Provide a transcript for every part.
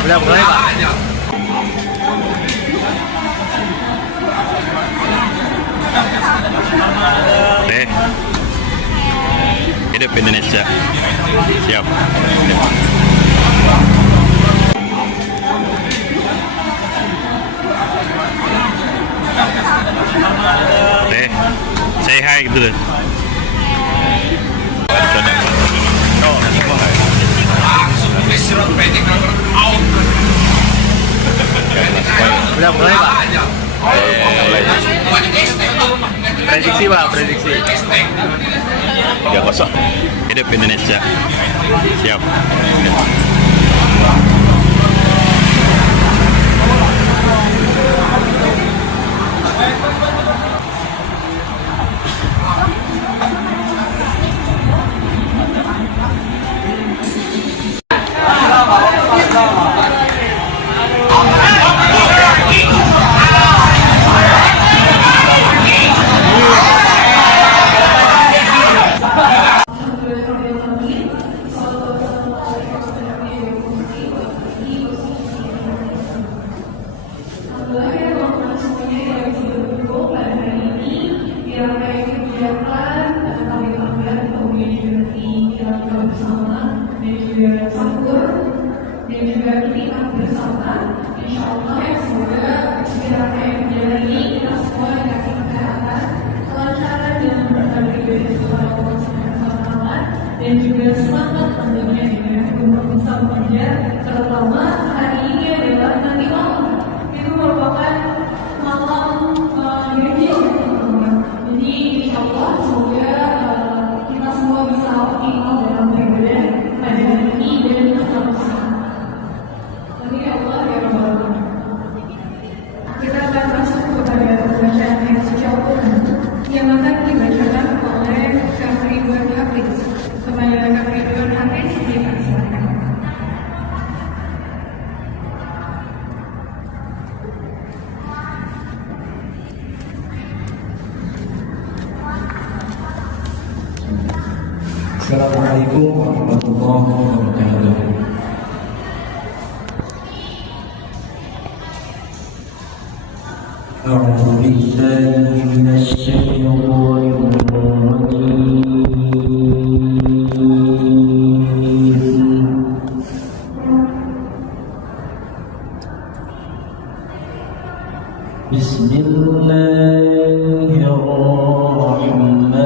Udah mulai Pak. Hidup Indonesia. Siap. Say hi gitu deh. Udah mulai Pak. Prediksi Pak, prediksi. 3-0. Hidup Indonesia. Siap. Dan juga kita bersama, insya Allah ya semoga kiranya yang berjalan ini kita semua dikasih kesehatan, kelancaran dalam berbagai ibadah kepada Allah Subhanahu wa Ta'ala, dan juga semangat tentunya ya untuk bisa bekerja, terutama hari ini adalah nanti malam itu merupakan malam ganjil teman-teman. Jadi insya Allah semoga kita semua bisa optimal dalam beribadah pada hari ini dan seterusnya. Kita akan masuk kepada pembacaan ayat suci Al-Quran yang akan dibacakan oleh Kak Ridwan Hafiz. Kepada Kak Ridwan Hafiz, dipersilakan. Assalamualaikum warahmatullahi wabarakatuh. أعوذ بالله من الشيطان الرجيم بسم الله الرحمن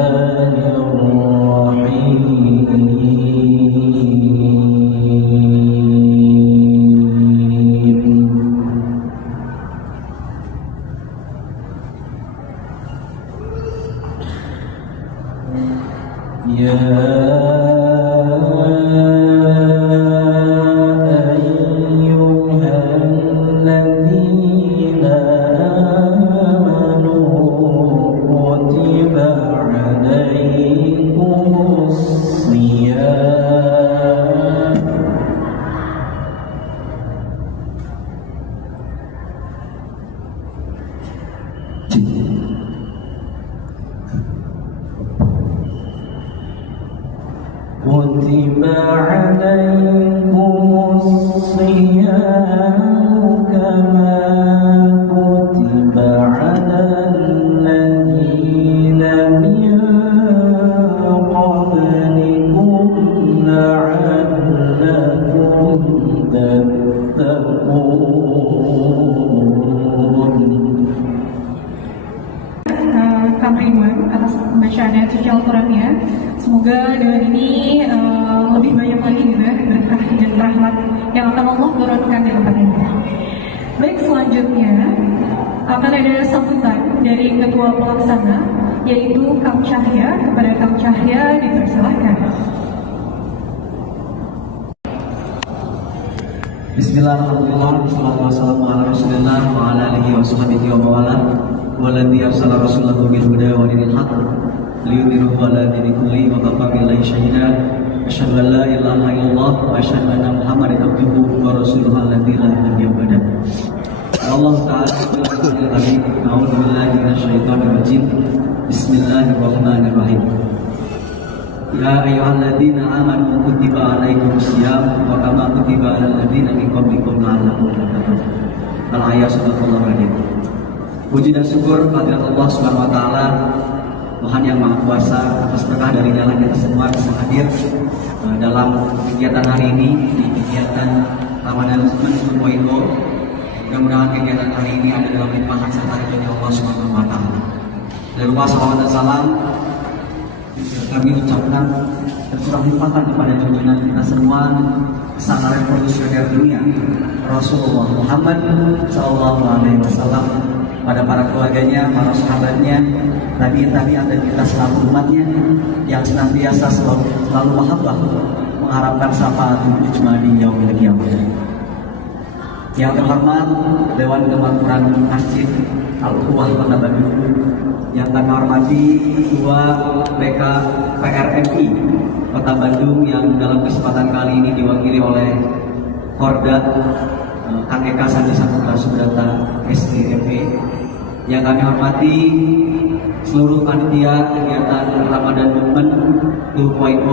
كتب عليكم الصيام كما كتب على الذين من قبلكم لعلكم تتقون. Kang Ridwan atas pembacaan ayat suci Al-Qurannya. Semoga dengan ini lebih banyak lagi juga berkah dan rahmat yang akan Allah turunkan di kepadanya. Baik, selanjutnya akan ada sambutan dari Ketua Pelaksana yaitu Kang Cahya. Kepada Kang Cahya dipersilahkan. Bismillahirrahmanirrahim. Wassalamualaikum warahmatullahi wabarakatuh. Wa ala alihi wa sahbihi wa mawala. Waladhi arsala rasulahu bil huda wa dinil haq liyudhhirahu ala dini kulli wa kafa billahi shahida. Asyhadu an la ilaha illallah wa asyhadu anna Muhammadan abduhu wa rasuluhu alladzi la nabiyya ba'da. Allah ta'ala a'udzu billahi minasyaitonir rajim. Bismillahirrahmanirrahim. Ya ayyuhalladzina amanu kutiba alaikumusiyam wa kama kutiba alal ladzina min qablikum la'allakum tattaqun. Al-ayat sadaqallahu adzim. Puji dan syukur kepada Allah Subhanahu wa taala, Tuhan yang Maha Kuasa, atas berkah dari-Nya kita semua bisa hadir dalam kegiatan hari ini, di kegiatan Ramadan 2.0. Mudah-mudahan kegiatan hari ini ada dalam limpahan serta ridhonya Allah Subhanahu wa taala. Dari rumah salawat dan salam kami ucapkan dan surah limpahkan kepada junjungan kita semua, sang revolusioner dunia Rasulullah Muhammad SAW, pada para keluarganya, para sahabatnya, tabi'in-tabi'in dan kita selalu umatnya yang senantiasa selalu mahabbah mengharapkan syafaatul ijma di yaumil qiyamah. Yang terhormat Dewan Kemakmuran Masjid Al-Ukhuwah Kota Bandung, yang kami hormati Ketua BK PRMI Kota Bandung yang dalam kesempatan kali ini diwakili oleh Korda Kang Eka Sandi Saputra Subrata SDMP, yang kami hormati seluruh panitia kegiatan Ramadan Movement 2.0,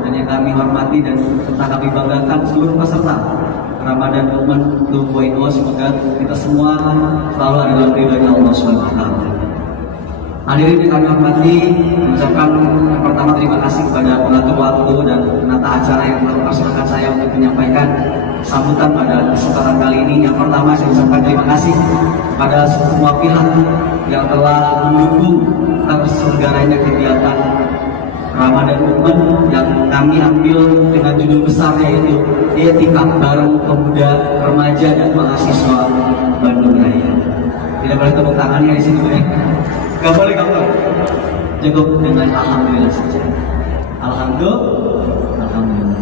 dan yang kami hormati dan serta kami banggakan seluruh peserta Ramadan Movement 2.0. Semoga kita semua selalu ada dalam ridhonya Allah SWT. Hadirin yang kami hormati, mengucapkan yang pertama terima kasih kepada pengatur waktu dan penata acara yang telah mempersilahkan saya untuk menyampaikan sambutan pada kesempatan kali ini. Yang pertama saya ucapkan terima kasih kepada semua pihak yang telah mendukung terselenggaranya kegiatan Ramadan Movement yang kami ambil dengan judul besar, yaitu Etika Bareng Pemuda, Remaja dan Mahasiswa Bandung Raya. Tidak boleh tepuk tangannya di sini, boleh? Gak boleh. Cukup dengan alhamdulillah saja. Alhamdulillah.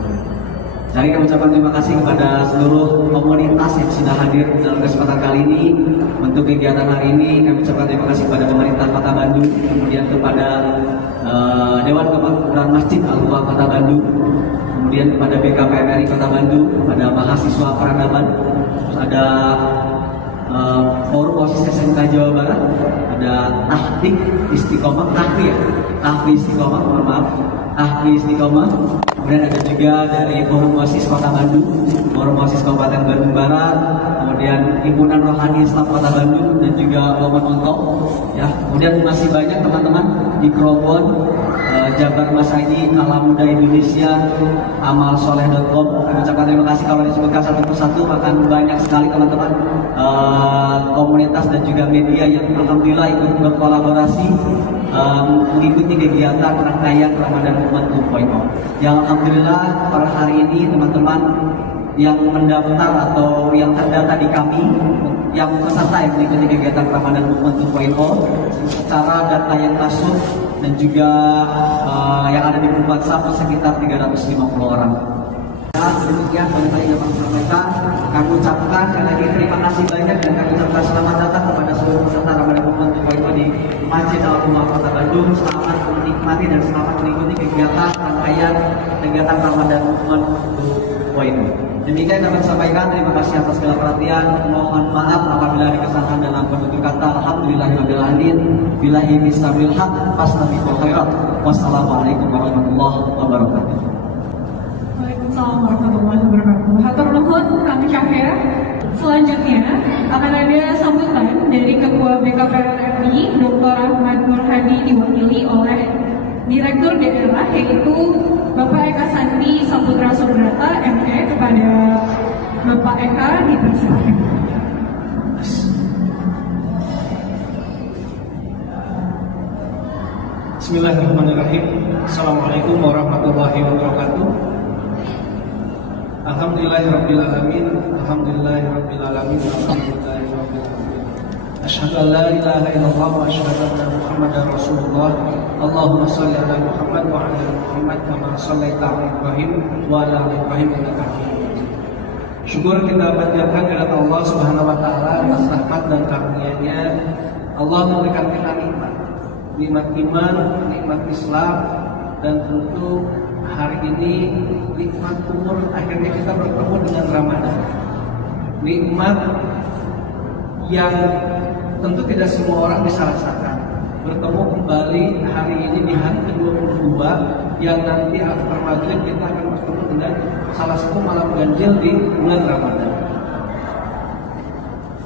Jadi kami ucapkan terima kasih kepada seluruh komunitas yang sudah hadir dalam kesempatan kali ini untuk kegiatan hari ini. Kami ucapkan terima kasih kepada pemerintah Kota Bandung, kemudian kepada Dewan Kemakmuran Masjid Al-Ukhuwah Kota Bandung, kemudian kepada BKPMRI Kota Bandung, kepada mahasiswa peradaban, terus ada Forum OSIS SMK Jawa Barat, ada Tahfidz Istiqomah, Tahfidz Istiqomah. Kemudian ada juga dari Forum OSIS Kota Bandung, Forum OSIS Kabupaten Bandung Barat, kemudian Himpunan Rohani Islam Kota Bandung, dan juga Women on Top. Ya, kemudian masih banyak teman-teman di Krobon, Jabar Masaji, Kalam Muda Indonesia, amalsoleh.com. Kami ucapkan terima kasih. Kalau disebutkan satu persatu akan banyak sekali teman-teman komunitas dan juga media yang alhamdulillah ikut berkolaborasi mengikuti kegiatan rangkaian Ramadan Movement 2.0. Yang alhamdulillah pada hari ini teman-teman yang mendaftar atau yang terdata di kami, yang peserta yang mengikuti kegiatan Ramadan Movement 2.0, secara data yang masuk dan juga yang ada di grup WhatsApp sekitar 350 orang. Demikian banyak yang kami sampaikan. Kami ucapkan sekali lagi terima kasih banyak dan kami ucapkan selamat datang kepada seluruh peserta Ramadan Movement 2.0 di Masjid Al-Ukhuwah Kota Bandung. Selamat menikmati dan selamat mengikuti kegiatan rangkaian kegiatan Ramadan Movement 2.0. Demikian kami sampaikan, terima kasih atas segala perhatian. Mohon maaf apabila ada kesalahan dalam penutur kata. Alhamdulillahirabbil alamin. Billahi bistabil haq, fastabiqul khairat. Wassalamualaikum warahmatullahi wabarakatuh. Waalaikumsalam warahmatullahi wabarakatuh. Hatur nuhun kami Syahir. Selanjutnya akan ada sambutan dari Ketua BKPRMI Dr. Ahmad Nur Hadi, diwakili oleh Direktur Daerah yaitu Bapak Eka Sandi Saputra Subrata ME. Kepada Bapak Eka dipersilakan. Bismillahirrahmanirrahim. Assalamualaikum warahmatullahi wabarakatuh. Alhamdulillahirabbil alamin. Alhamdulillahirabbil alamin. Alhamdulillahirabbil alamin. Asyhadu an la ilaha illallah wa asyhadu anna Muhammadar Rasulullah. Allahumma shalli ala Muhammad wa ala Muhammad kama shallaita ala Ibrahim wa ala Ibrahim innaka Hamidum Majid. Syukur kita panjatkan kepada Allah Subhanahu wa taala atas rahmat dan karunia-Nya. Allah memberikan kita nikmat iman, nikmat Islam, dan tentu hari ini nikmat umur, akhirnya kita bertemu dengan Ramadan. Nikmat yang tentu tidak semua orang bisa rasakan. Bertemu kembali hari ini di hari ke-22 yang nanti after maghrib kita akan bertemu dengan salah satu malam ganjil di bulan Ramadan.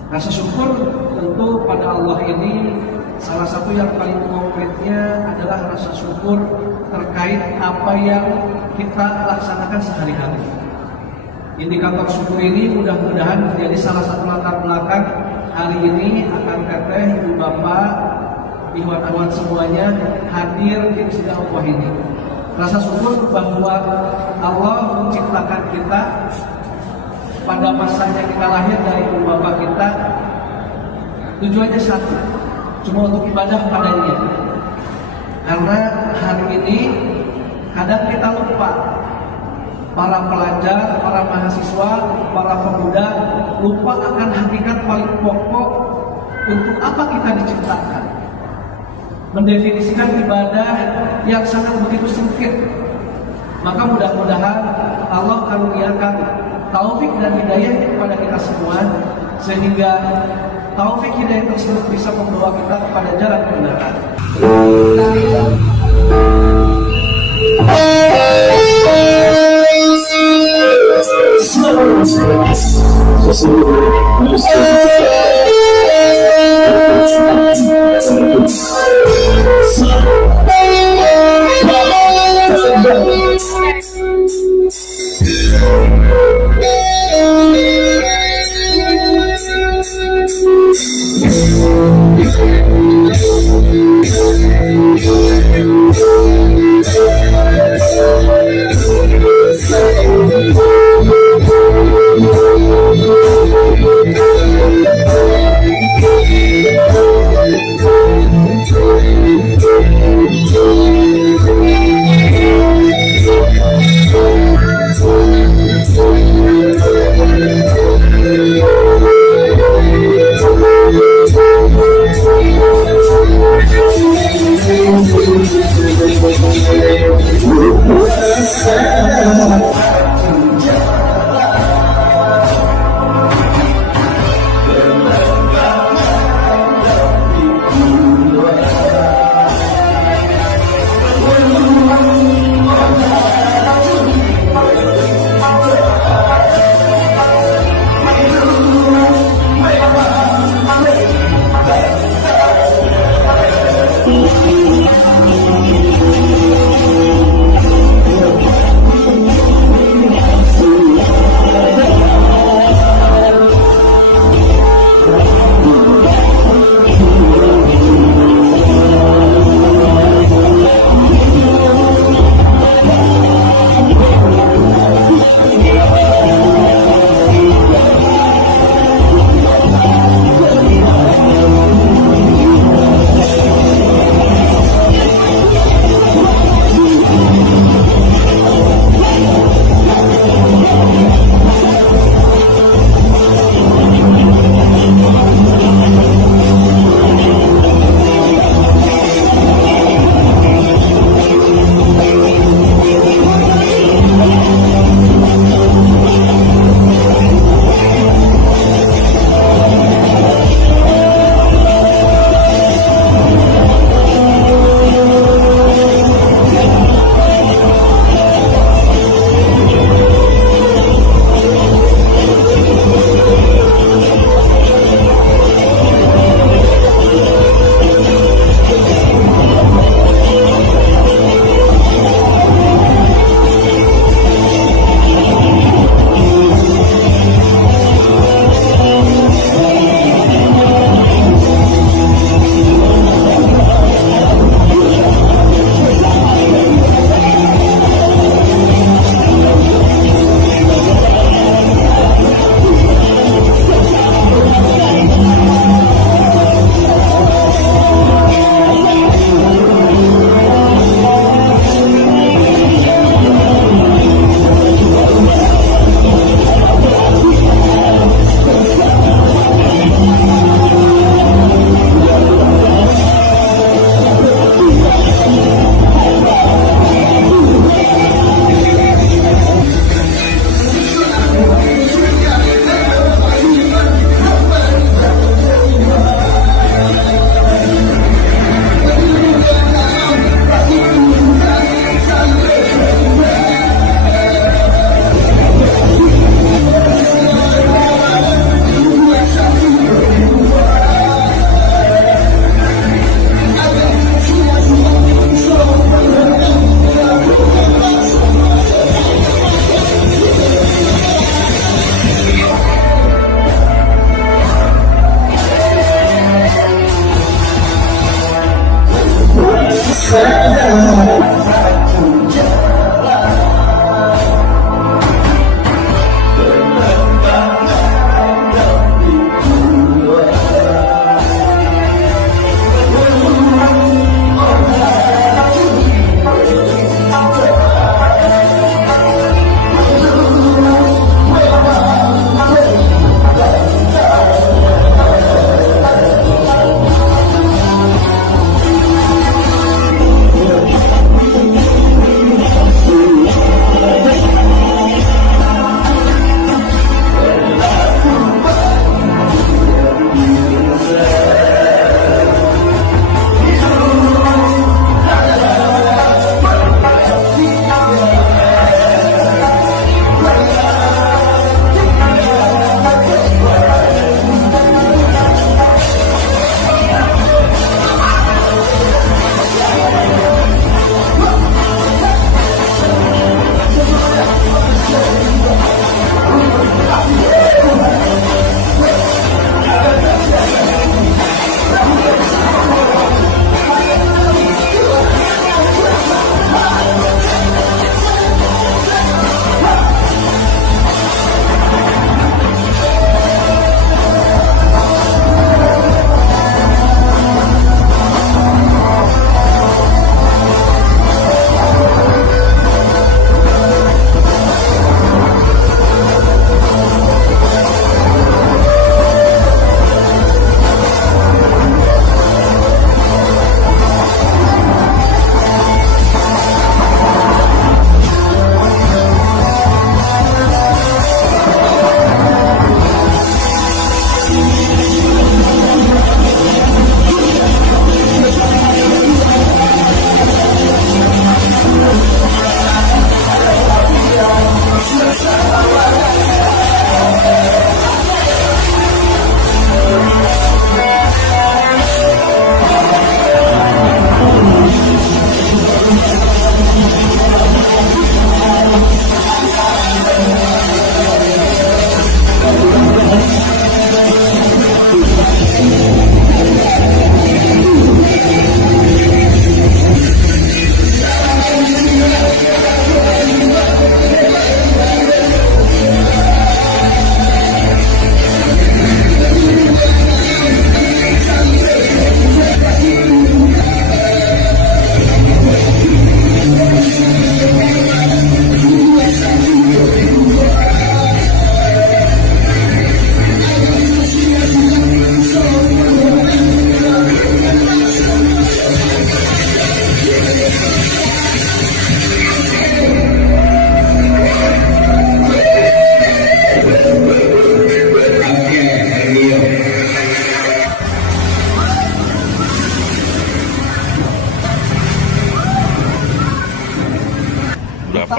Rasa syukur tentu pada Allah ini salah satu yang paling konkretnya adalah rasa syukur terkait apa yang kita laksanakan sehari-hari. Indikator syukur ini mudah-mudahan menjadi salah satu latar belakang hari ini akan teteh, ibu bapak, ikhwan-ikhwan semuanya hadir di masjid Allah ini. Rasa syukur bahwa Allah menciptakan kita pada masanya kita lahir dari ibu bapak kita, tujuannya satu, cuma untuk ibadah padanya. Karena hari ini kadang kita lupa, para pelajar, para mahasiswa, para pemuda lupa akan hakikat paling pokok untuk apa kita diciptakan. Mendefinisikan ibadah yang sangat begitu sempit. Maka mudah-mudahan Allah karuniakan taufik dan hidayah kepada kita semua, sehingga taufik hidayah tersebut bisa membawa kita kepada jalan kebenaran.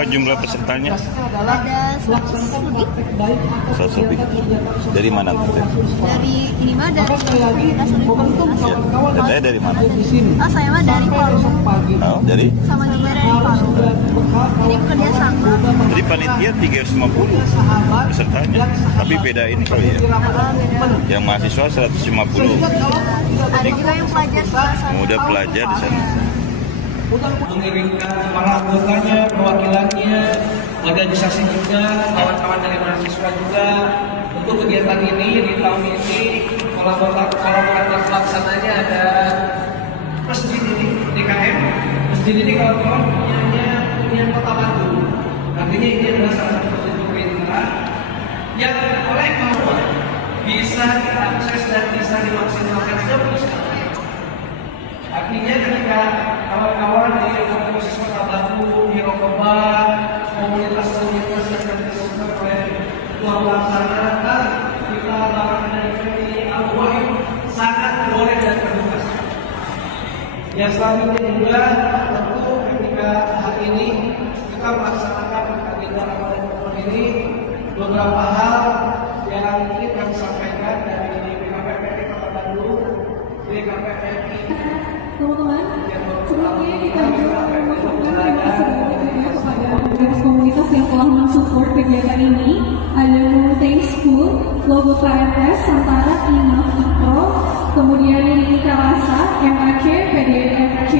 jumlah pesertanya? Ada 100 lebih 100 lebih. Dari mana tuh? dari ini mah dari komunitas Uniform. Ya. Saya dari mana? Oh saya mah dari Palu Oh, dari? sama juga dari Palu. Jadi bekerja sama. Jadi panitia 350 pesertanya. Tapi beda ini kalau ya. Beda. Yang mahasiswa 150. Ada juga yang pelajar sama. Udah pelajar di sana. mengirimkan para anggotanya, perwakilannya, organisasi juga, kawan-kawan dari mahasiswa juga untuk kegiatan ini di tahun ini kolaborator pelaksananya ada masjid ini DKM. Masjid ini kawan-kawan punya Kota Bandung. Artinya ini adalah salah satu masjid pemerintah yang oleh kawan bisa diakses dan bisa dimaksimalkan sepenuhnya. Artinya ketika kawan-kawan di organisasi Kota Bandung, di Rokoba, komunitas-komunitas yang dilakukan oleh ketua pelaksana, kita barang dari Al-Wahid sangat boleh dan terbuka. Yang selanjutnya juga tentu ketika hari ini kita melaksanakan agenda Ramadan ini beberapa hal yang ingin kami sampaikan dari BKPPI Kota Bandung, BKPPI. Teman-teman, sebelumnya kita juga mengucapkan terima kasih banyak kepada organisasi komunitas yang telah mensupport kegiatan ini. Ada Mountain School, Logo KMS, Santara, Imaf Pro, kemudian Lini Karasa, MAC, PDFC,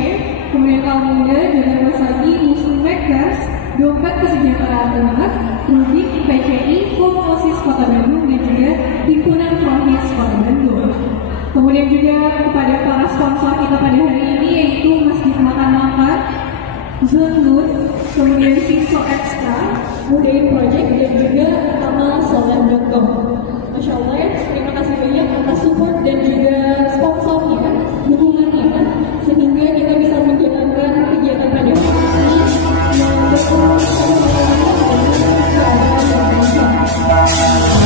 kemudian Kaum Muda, Jalan Bersagi, Muslim Makers, Dompet Kesejahteraan Umat, Rubik, PCI, Komosis Kota Bandung, dan juga Himpunan Prohis Kota Bandung. Kemudian juga kepada para sponsor kita pada hari ini yaitu Masjid Makan Makan, Zungun, kemudian Siswa Extra, Mudain Project, dan juga Amalsoleh.com. Masya Allah ya, terima kasih banyak atas support dan juga sponsornya, dukungannya, sehingga kita bisa menjalankan kegiatan pada hari ini yang betul dengan keadaan yang lancar.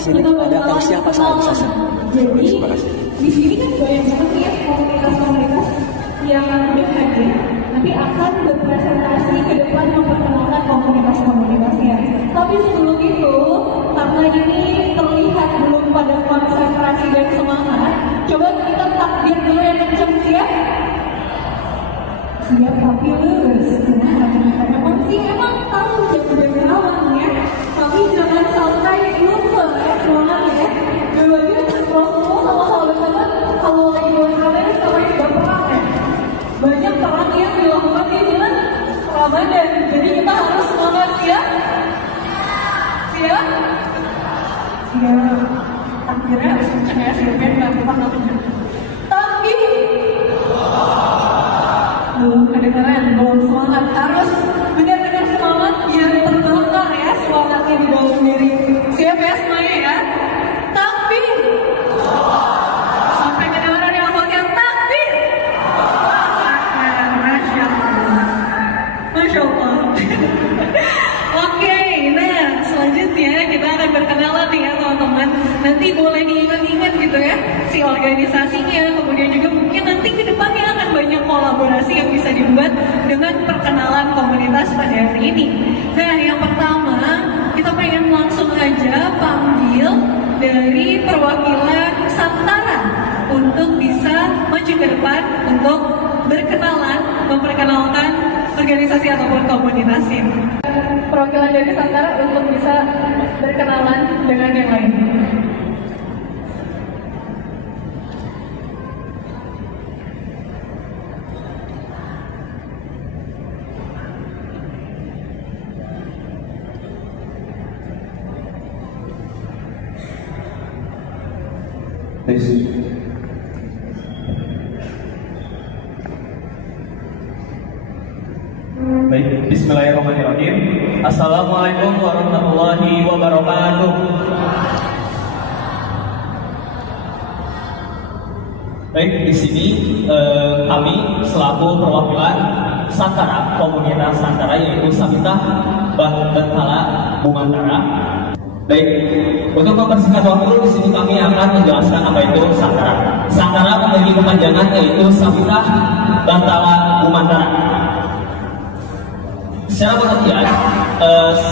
di sini ada tahu siapa saya bisa share. Jadi di sini kan banyak banget nih ya komunitas-komunitas yang udah hadir, nanti akan berpresentasi ke depan memperkenalkan komunitas-komunitasnya. Tapi sebelum itu, karena ini terlihat belum pada konsentrasi dan semangat, coba kita takbir dulu yang kencang, siap? Siap tapi lurus. Nah, emang tahu jam kenalan ya, tapi jangan sampai lupa ya semangat ya. Dua-duanya Rasulullah sama sahabat kalau lagi berkabar sampai berperang ya. Banyak perang yang dilakukan di bulan Ramadan, jadi kita harus semangat, siap? Siap? Siap. Akhirnya harus kenceng ya, siapin nggak lupa namanya. Tapi belum kedengeran, belum semangat, harus benar-benar semangat biar terbakar ya semangatnya di dalam diri. Siap ya semuanya ya? Tapi sampai kedengeran yang bagian takbir. Masya Allah. Masya Allah. Oke, nah selanjutnya kita akan berkenalan nih ya teman-teman. Nanti boleh diingat-ingat gitu ya si organisasinya, kemudian juga mungkin nanti ke depannya akan banyak kolaborasi yang bisa dibuat dengan perkenalan komunitas pada hari ini. Nah, yang pertama kita pengen langsung aja panggil dari perwakilan Santara untuk bisa maju ke depan untuk berkenalan, memperkenalkan organisasi ataupun komunitasnya. Perwakilan dari Santara untuk bisa berkenalan dengan yang lain. Baik, bismillahirrahmanirrahim. Assalamualaikum warahmatullahi wabarakatuh. Baik, di sini kami selaku perwakilan Santara, komunitas Santara yaitu Sabita Bantala Bumantara. Baik, untuk mempersingkat waktu di sini kami akan menjelaskan apa itu Santara. Santara memiliki kepanjangan yaitu Sabita Bantala Bumantara. Secara pengertian,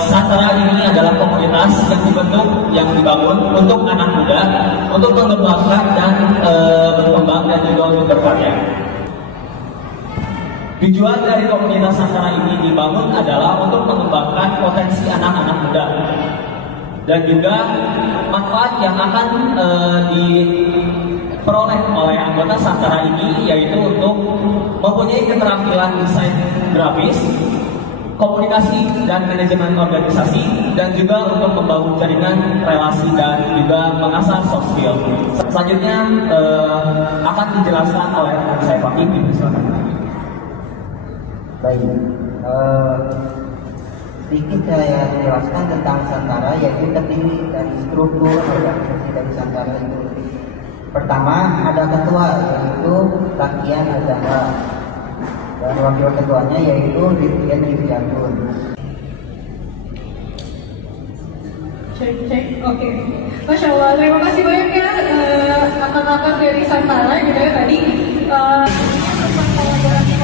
Santara ini adalah komunitas yang dibentuk, yang dibangun untuk anak muda, untuk mengembangkan dan berkembang dan juga untuk berkarya. Tujuan dari komunitas Santara ini dibangun adalah untuk mengembangkan potensi anak-anak muda dan juga manfaat yang akan diperoleh oleh anggota Santara ini yaitu untuk mempunyai keterampilan desain grafis, komunikasi dan manajemen organisasi, dan juga untuk membangun jaringan relasi dan juga mengasah soft skill. Selanjutnya akan dijelaskan oleh rekan saya Pak Ibu. Baik, sedikit saya jelaskan tentang Santara, yaitu terdiri dari struktur organisasi dari Santara itu. Pertama ada ketua yaitu Lakian Azahra, dan wakil ketuanya yaitu Ridwan Rifiatun. Cek, oke. Masya Allah, terima kasih banyak ya akar-akar dari Santara gitu ya tadi. Tentang kolaborasi.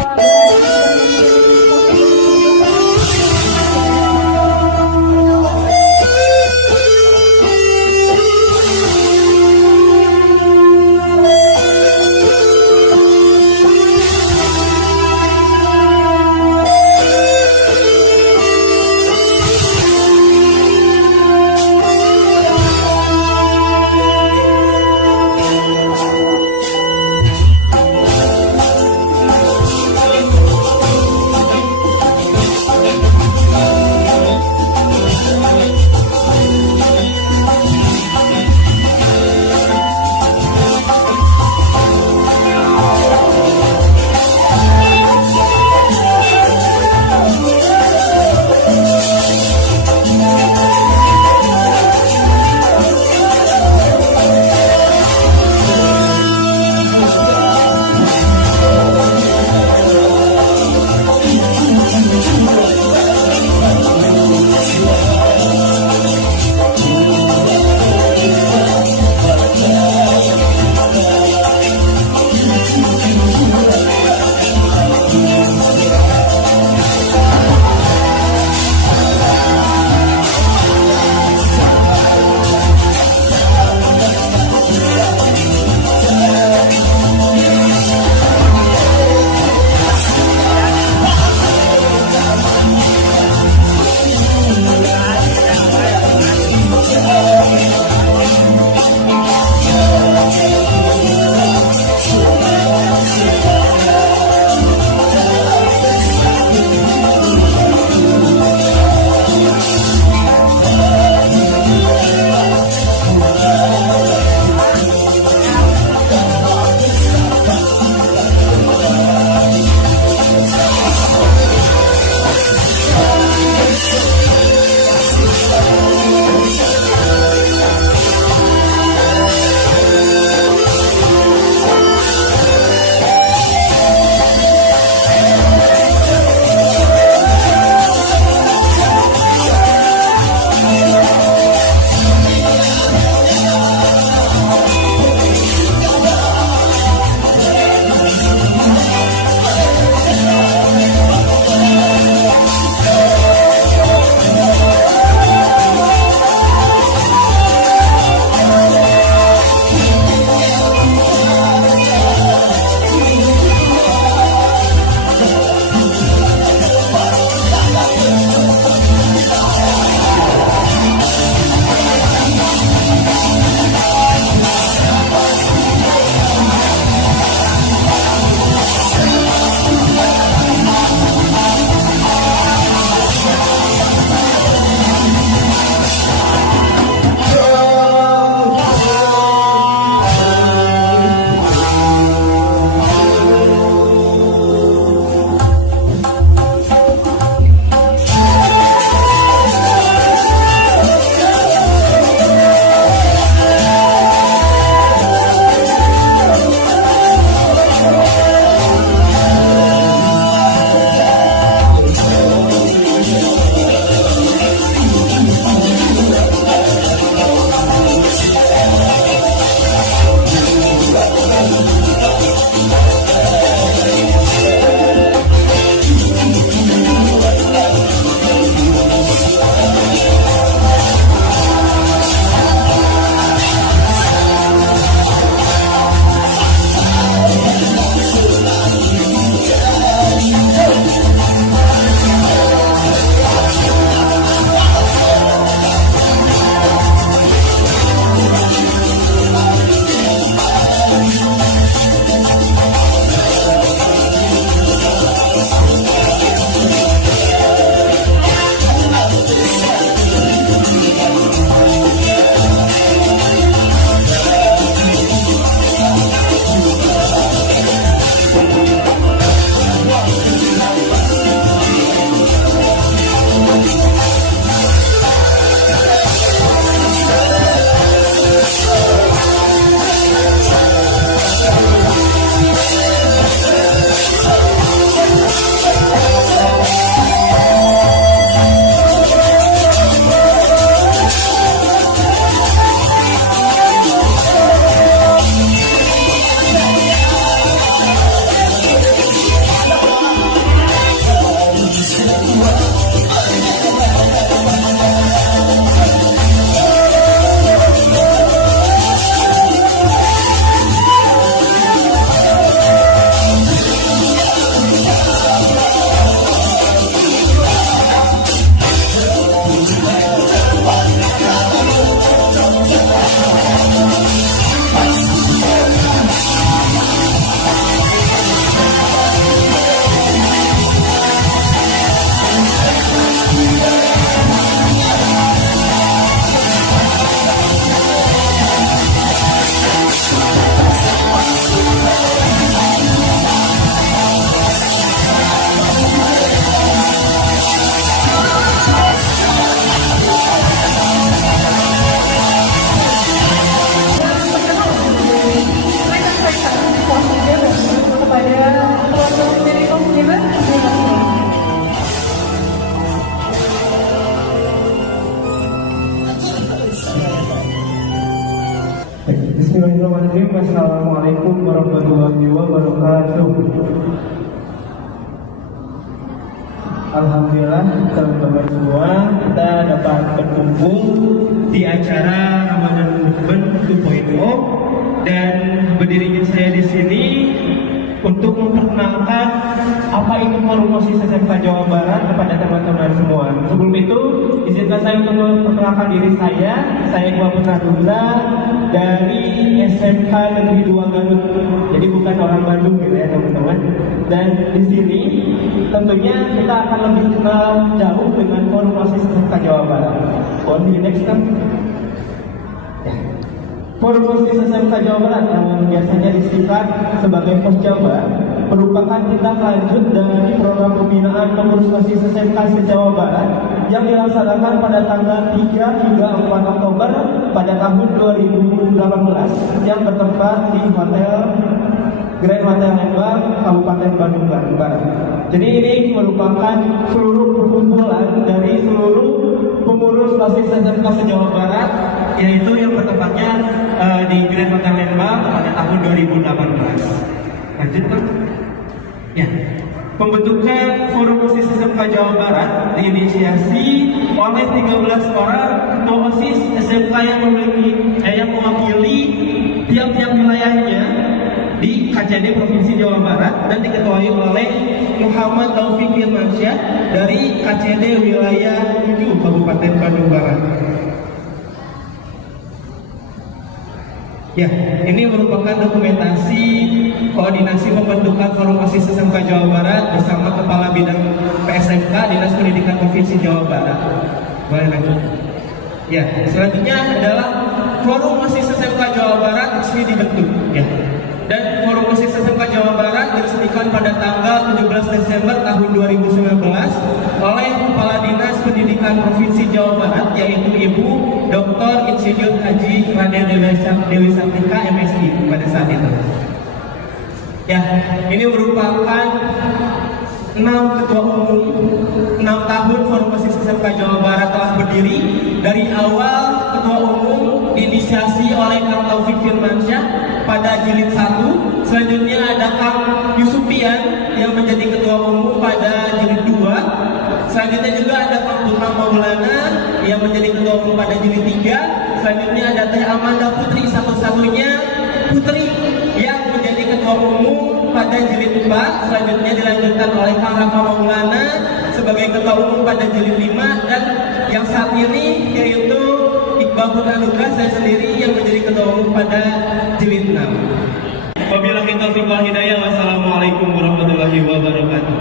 Bismillahirrahmanirrahim. Assalamualaikum warahmatullahi wabarakatuh. Alhamdulillah teman-teman semua, kita dapat berkumpul di acara Ramadan Movement 2.0 dan berdirinya saya di sini untuk memperkenalkan apa itu Forum OSIS SMK Jawa Barat kepada teman-teman semua. Sebelum itu, izinkan saya untuk memperkenalkan diri saya Iqbal Purnadula dari SMK Negeri 2 Garut. Jadi bukan orang Bandung gitu ya teman-teman. Dan di sini tentunya kita akan lebih kenal jauh dengan Forum OSIS SMK Jawa Barat. On the next time. Forum OSIS SMK Jawa Barat yang biasanya disingkat sebagai FOSJABA merupakan tindak lanjut dari program pembinaan pengurus OSIS SMK se-Jawa Barat yang dilaksanakan pada tanggal 3 hingga 4 Oktober pada tahun 2018 yang bertempat di Grand Hotel Lembang, Kabupaten Bandung Barat. Jadi ini merupakan seluruh perkumpulan dari seluruh pengurus OSIS SMK se-Jawa Barat, yaitu yang bertempatnya di Grand Hotel Lembang pada tahun 2018. Lanjut kan? Ya. Pembentukan Forum OSIS SMK Jawa Barat diinisiasi oleh 13 orang ketua OSIS SMK yang mewakili tiap-tiap wilayahnya di KCD Provinsi Jawa Barat dan diketuai oleh Muhammad Taufik Firmansyah dari KCD wilayah 7 Kabupaten Bandung Barat. Ya, ini merupakan dokumentasi koordinasi pembentukan Forum OSIS SMK Jawa Barat bersama Kepala Bidang PSMK Dinas Pendidikan Provinsi Jawa Barat. Boleh lanjut. Ya, selanjutnya adalah Forum OSIS SMK Jawa Barat resmi dibentuk. Ya. Dan Forum OSIS SMK Jawa Barat diresmikan pada tanggal 17 Desember tahun 2019 oleh Kepala Dinas Pendidikan Provinsi Jawa Barat, yaitu Ibu Dr. Insinyur Haji Raden Dewi Sartika MSI pada saat itu. Ya, ini merupakan 6 ketua umum, 6 tahun Forum OSIS SMK Jawa Barat telah berdiri. Dari awal ketua umum diinisiasi oleh Kang Taufik Firmansyah pada jilid 1. Selanjutnya ada Kang Yusufian yang menjadi ketua umum pada jilid 2. Selanjutnya juga ada Kang Putra Maulana yang menjadi ketua umum pada jilid 3. Selanjutnya ada Teh Amanda Putri, satu-satunya putri yang menjadi ketua umum pada jilid 4. Selanjutnya dilanjutkan oleh Kang Rafa Maulana sebagai ketua umum pada jilid 5, dan yang saat ini yaitu Iqbal Purnadula, saya sendiri yang menjadi ketua umum pada jilid 6. Wabillahi taufiq wal hidayah. Wassalamualaikum warahmatullahi wabarakatuh.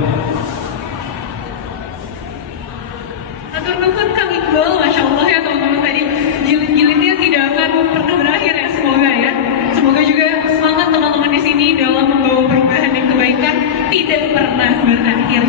Atur nuhun Kang Iqbal, Masya Allah ya teman-teman, tadi jilid-jilidnya tidak akan pernah berakhir ya, semoga ya. Semoga juga semangat teman-teman di sini dalam membawa perubahan dan kebaikan tidak pernah berakhir.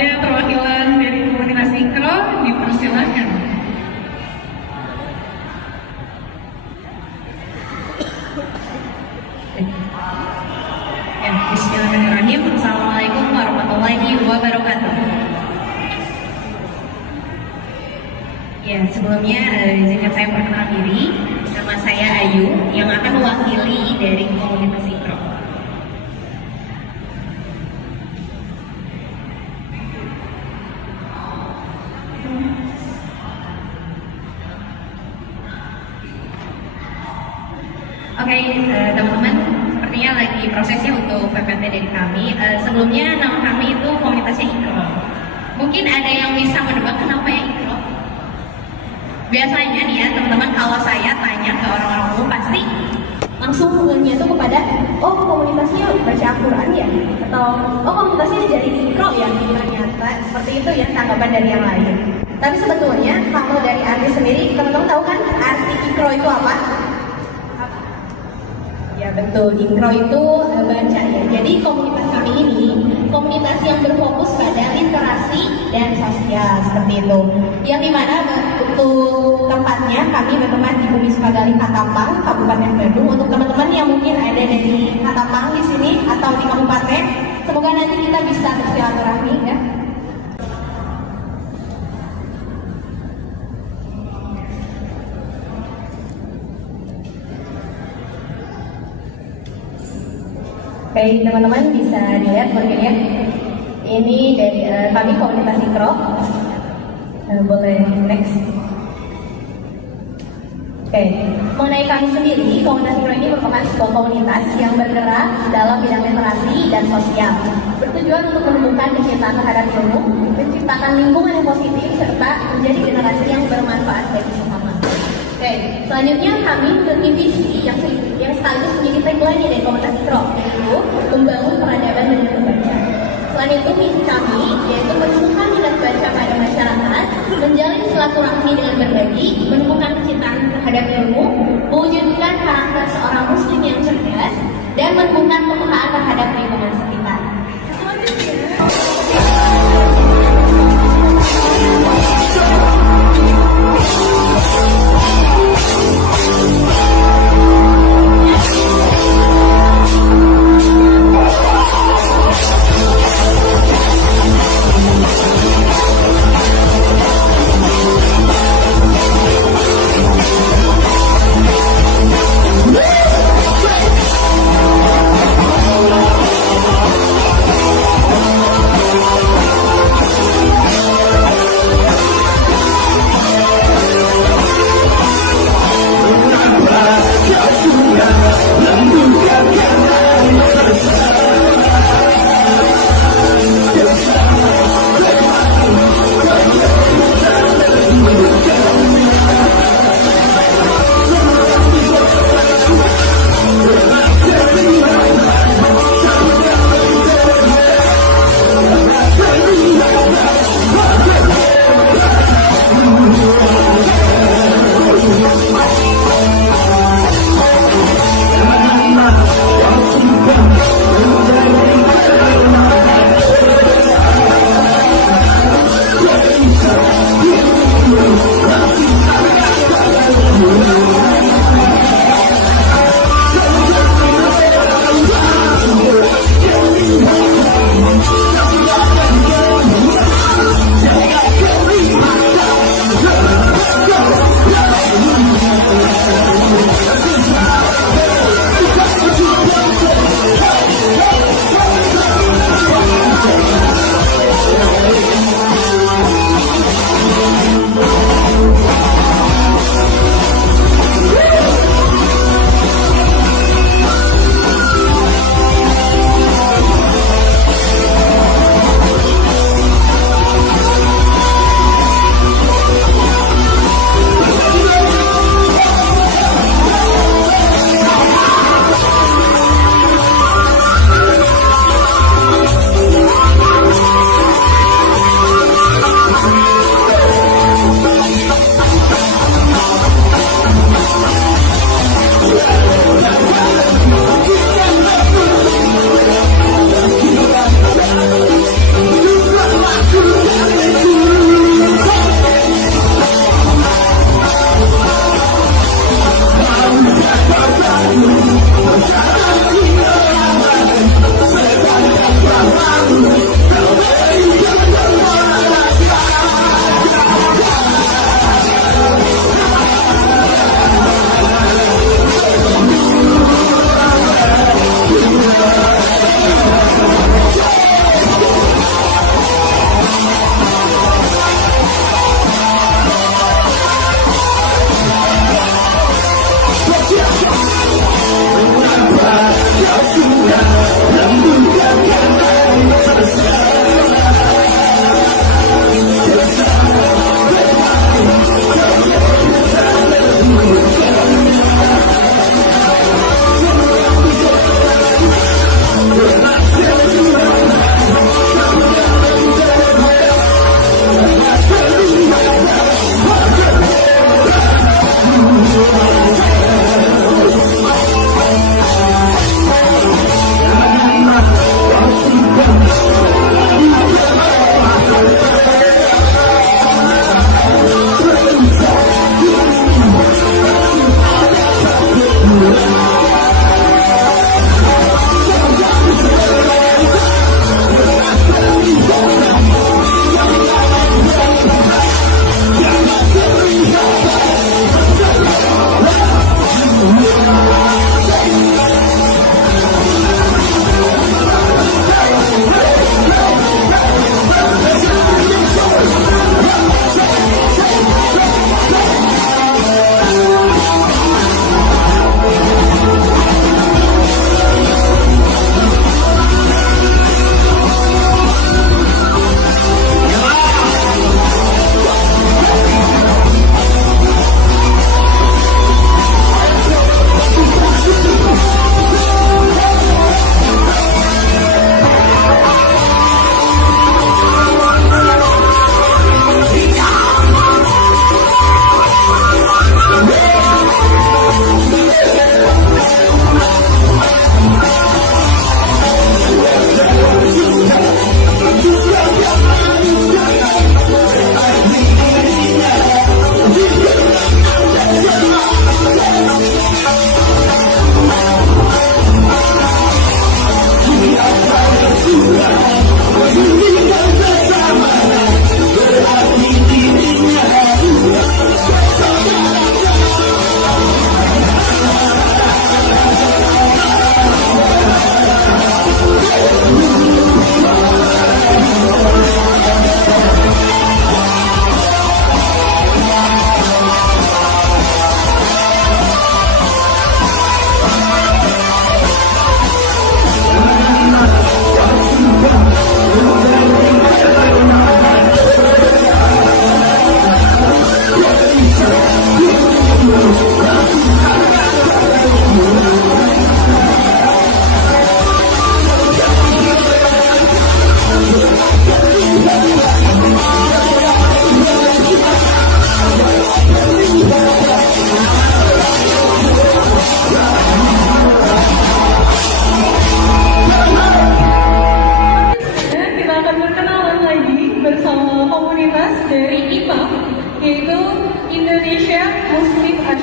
ada perwakilan dari komunitas Ikro, dipersilahkan. Ya, bismillahirrahmanirrahim. Assalamualaikum warahmatullahi wabarakatuh. Ya, sebelumnya izinkan saya perkenalkan diri. Nama saya Ayu yang akan mewakili dari komunitas Ikro. Oke, teman-teman, sepertinya lagi prosesnya untuk PPT dari kami. Sebelumnya nama kami itu komunitasnya Ikro. Mungkin ada yang bisa menebak kenapa ya Ikro? Biasanya nih ya teman-teman, kalau saya tanya ke orang-orang umum pasti langsung hubungannya itu kepada oh komunitasnya baca Al-Quran ya, atau oh komunitasnya dari Ikro ya. Ternyata seperti itu ya tanggapan dari yang lain. Tapi sebetulnya kalau dari arti sendiri, teman-teman tahu kan arti Ikro itu apa? Ya betul, Ikro itu baca ya. Jadi komunitas kami ini komunitas yang berfokus pada literasi dan sosial seperti itu. Yang dimana untuk tempatnya kami bertempat di Bumi Sukagali Katapang, Kabupaten Bandung. Untuk teman-teman yang mungkin ada dari Katapang di sini atau di kabupaten, semoga nanti kita bisa bersilaturahmi ya. Baik teman-teman, bisa dilihat mungkin ya. Ini dari kami komunitas Ikro. Boleh next. Oke, mengenai kami sendiri, komunitas Ikro ini merupakan sebuah komunitas yang bergerak dalam bidang literasi dan sosial, bertujuan untuk menumbuhkan kecintaan terhadap ilmu, menciptakan lingkungan yang positif, serta menjadi generasi yang bermanfaat bagi sesama. Oke, selanjutnya kami memiliki visi yang sekaligus menjadi tagline dari komunitas Ikro, yaitu membangun peradaban dan membaca. Selain itu, misi kami yaitu menumbuhkan minat baca pada masyarakat, menjalin silaturahmi dengan berbagi, menumbuhkan kecintaan terhadap ilmu, mewujudkan karakter seorang muslim yang cerdas, dan menumbuhkan kepekaan terhadap lingkungan sekitar.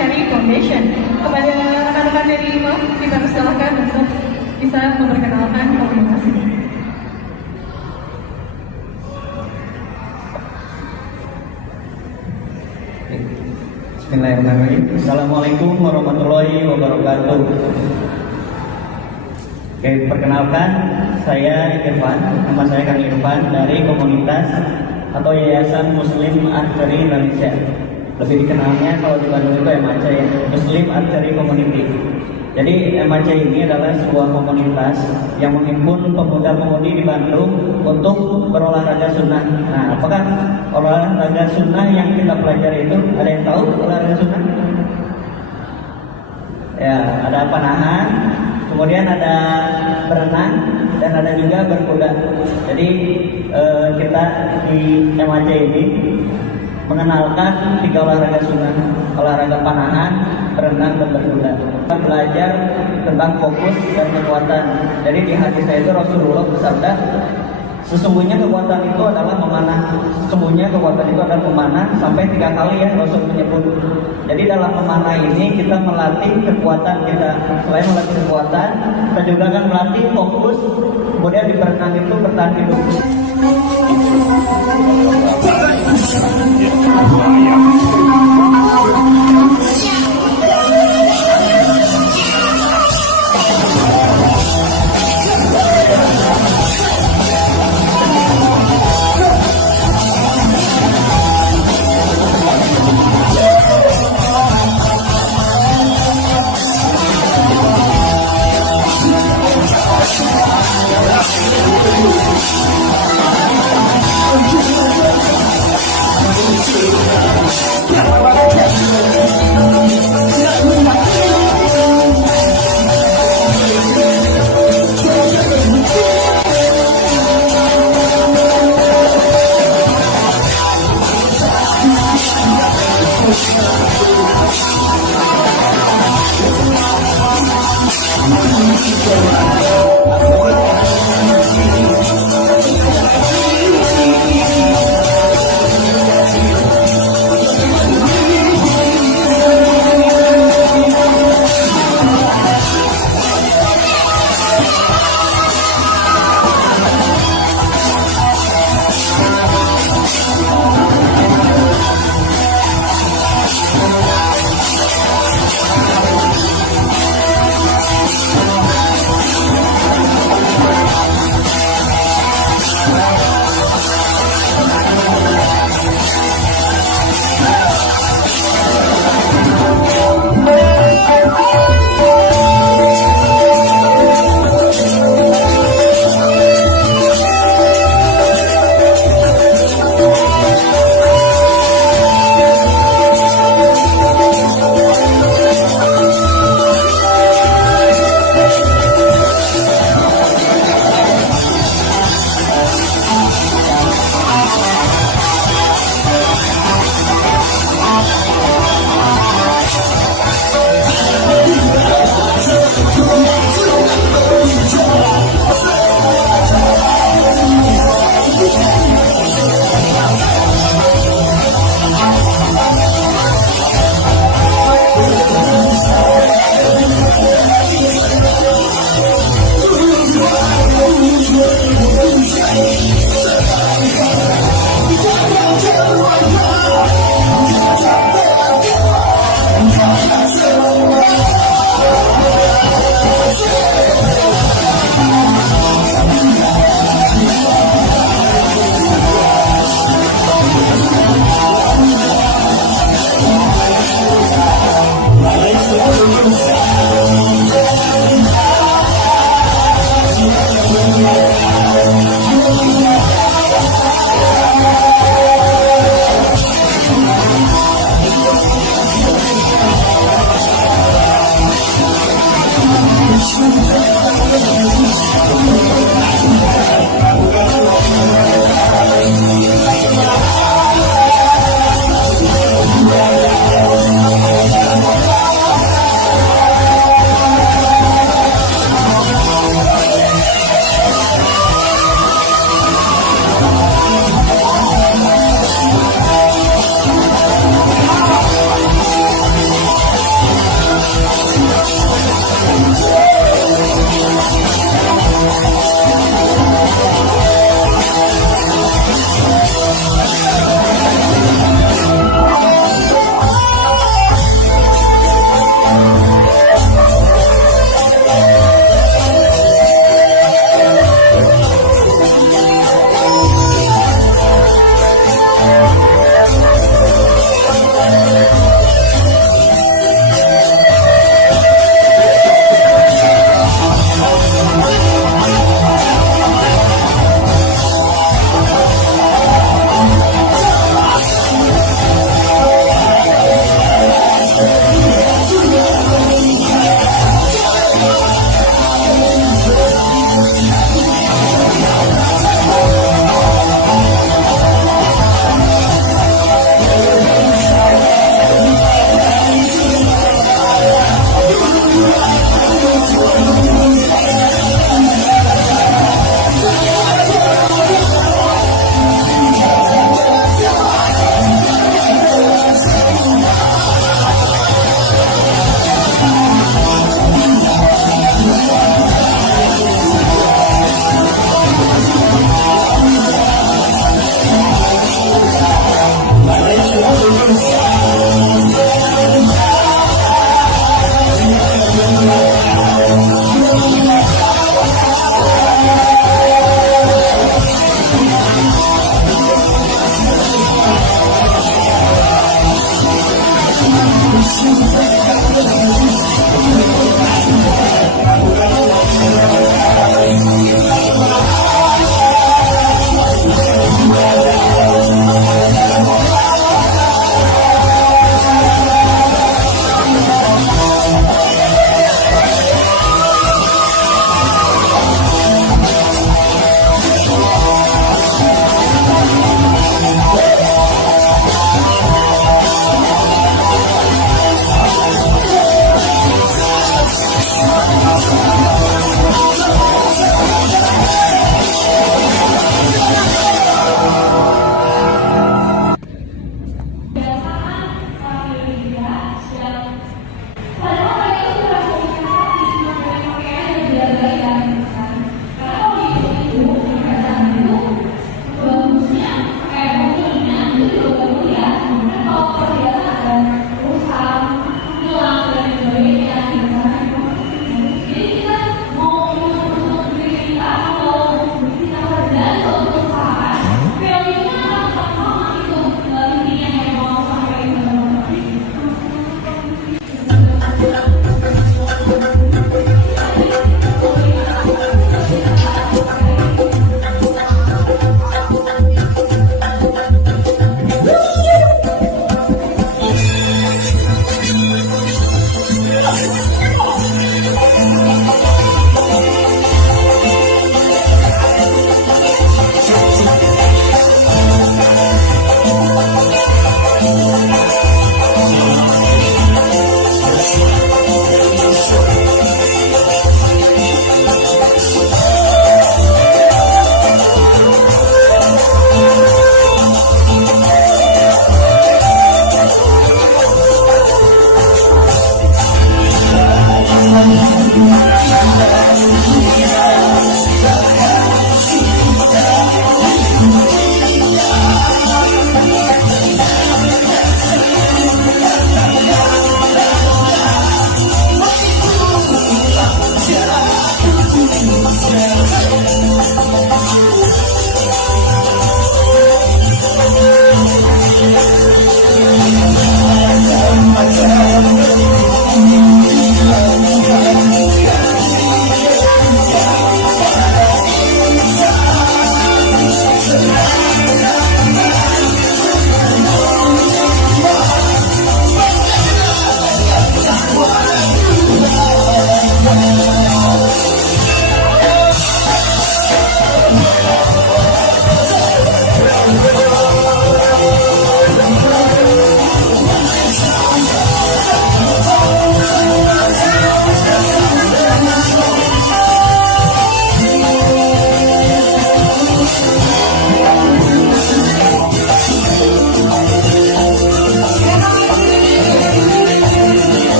Syari Foundation. Kepada rekan-rekan dari IMAF, kita persilahkan untuk bisa memperkenalkan komunitas ini. Bismillahirrahmanirrahim. Assalamualaikum warahmatullahi wabarakatuh. Oke, perkenalkan saya Irfan, nama saya Kang Irfan dari komunitas atau Yayasan Muslim Archery Indonesia. Lebih dikenalnya kalau di Bandung itu MAC, ya, Muslim Archery Community. Jadi MAC ini adalah sebuah komunitas yang menghimpun pemuda-pemudi di Bandung untuk berolahraga sunnah. Nah, apakah olahraga sunnah yang kita pelajari itu ada yang tahu olahraga sunnah? Ya, ada panahan, kemudian ada berenang, dan ada juga berkuda. Jadi kita di MAC ini mengenalkan 3 olahraga sunnah: olahraga panahan, berenang, dan berkuda. Kita belajar tentang fokus dan kekuatan. Jadi di hadis saya itu Rasulullah bersabda, sesungguhnya kekuatan itu adalah memanah. Sesungguhnya kekuatan itu adalah memanah sampai 3 kali ya Rasul menyebut. Jadi dalam memanah ini kita melatih kekuatan kita. Selain melatih kekuatan, kita juga akan melatih fokus. Kemudian di berenang itu bertahan hidup.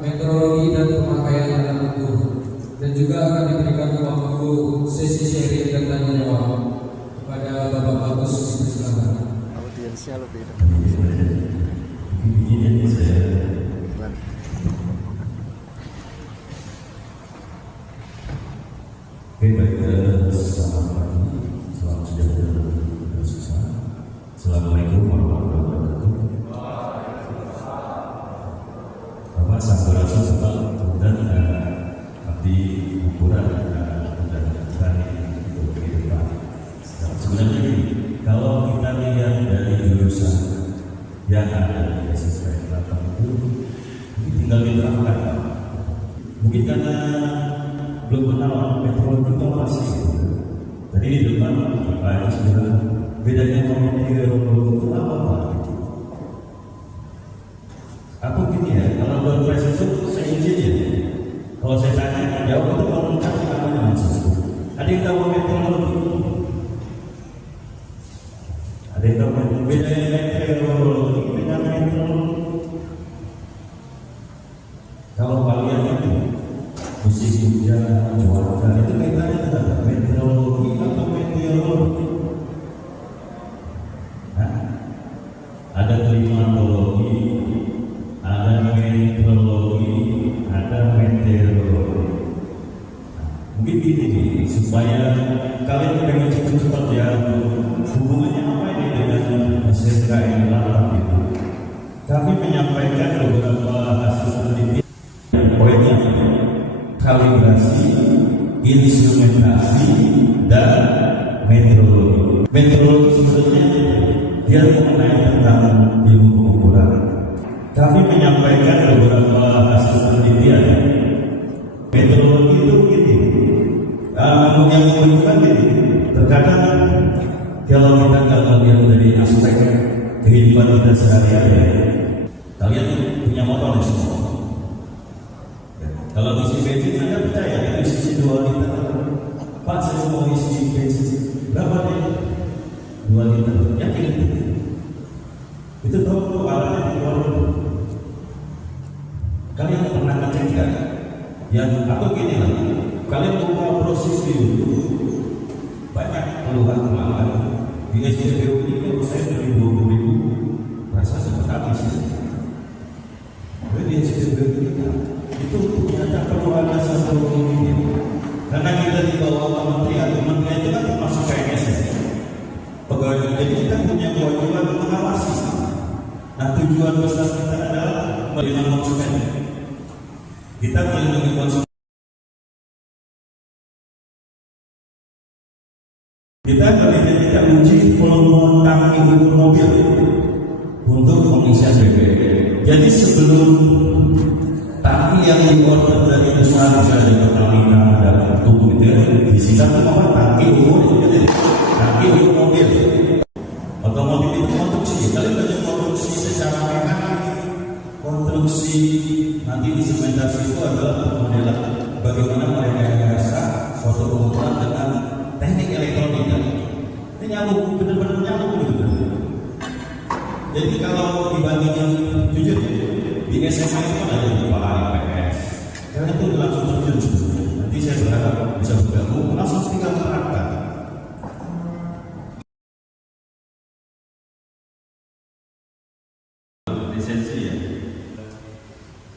Metodologi dan pemakaian alat tubuh, dan juga akan diberikan waktu sesi sharing dan tanya jawab kepada Bapak Bagus. Silakan. Audiensnya lebih Assalamualaikum warahmatullahi wabarakatuh. Bapak Sampurasu sebab dan abdi ukuran dan berani untuk kehidupan. Sebenarnya ini, kalau kita lihat dari jurusan yang ada di SSPN 8 itu, ini tinggal diterapkan. Mungkin karena belum kenal meteorologi itu apa sih? Tadi di depan Pak Anies bilang bedanya meteorologi itu apa Pak? Aku gini ya, kalau downpress itu saya izin ya. Kalau saya tanya jawab itu kalau lengkap namanya mahasiswa. Ada yang tahu meteorologi? Ada yang tahu bedanya meteorologi dengan meteorologi? Kalau kalian itu musim hujan, cuaca itu kaitannya dengan meteorologi atau meteorologi? Nah, ada klimatologi, ada meteorologi, ada meteorologi. Nah, mungkin gini nih, supaya kalian dengan cepat ya, hubungannya apa ini dengan SMKN 8 itu? Kami menyampaikan beberapa hasil penelitian. Poinnya kalibrasi, instrumentasi, dan meteorologi. Meteorologi sebenarnya dia mengenai tentang ilmu pengukuran. Kami menyampaikan beberapa hasil penelitian. Meteorologi itu begini, yang menunjukkan gini. Terkadang kalau kita nggak melihat dari aspek kehidupan kita sehari-hari, kalian punya motor di semua. Kalau isi bensin, Anda percaya itu isi 2 liter. Pak, saya mau isi bensin berapa nih? 2 liter. Yakin itu? Itu tahu alatnya di luar. Kalian pernah ngecek kan? Yang aku gini lah. Kalian buka proses di YouTube, banyak keluhan kelaman di SPBU ini. Kalau saya dari 20.000 rasa sempat habis. Jadi SPBU kita itu ternyata perlu ada satu ini, karena kita di bawah kementerian itu kan termasuk PNS ya. Pegawai, jadi kita punya kewajiban mengawasi. Nah, tujuan besar kita adalah melindungi konsumen. Kita melindungi konsumen. Kita tidak uji volume tangki ukur mobil untuk pengisian BBM. Jadi sebelum tangki yang diorder dari perusahaan misalnya Pertamina dan Tubuh itu disita semua tangki ukur, jadi tangki ukur mobil. Otomotif itu konstruksi, kalian belajar konstruksi secara mekanik. Konstruksi nanti di sementasi itu adalah modelan bagaimana merekayasa suatu pengukuran dengan teknik elektronika. Ini nyambung, benar-benar nyambung gitu. Jadi kalau dibandingin jujur ya, di SMA itu ada di kepala IPS. Karena itu langsung terjun sebetulnya. Nanti saya berharap bisa bergabung, langsung tinggal menerapkan. Lisensi ya.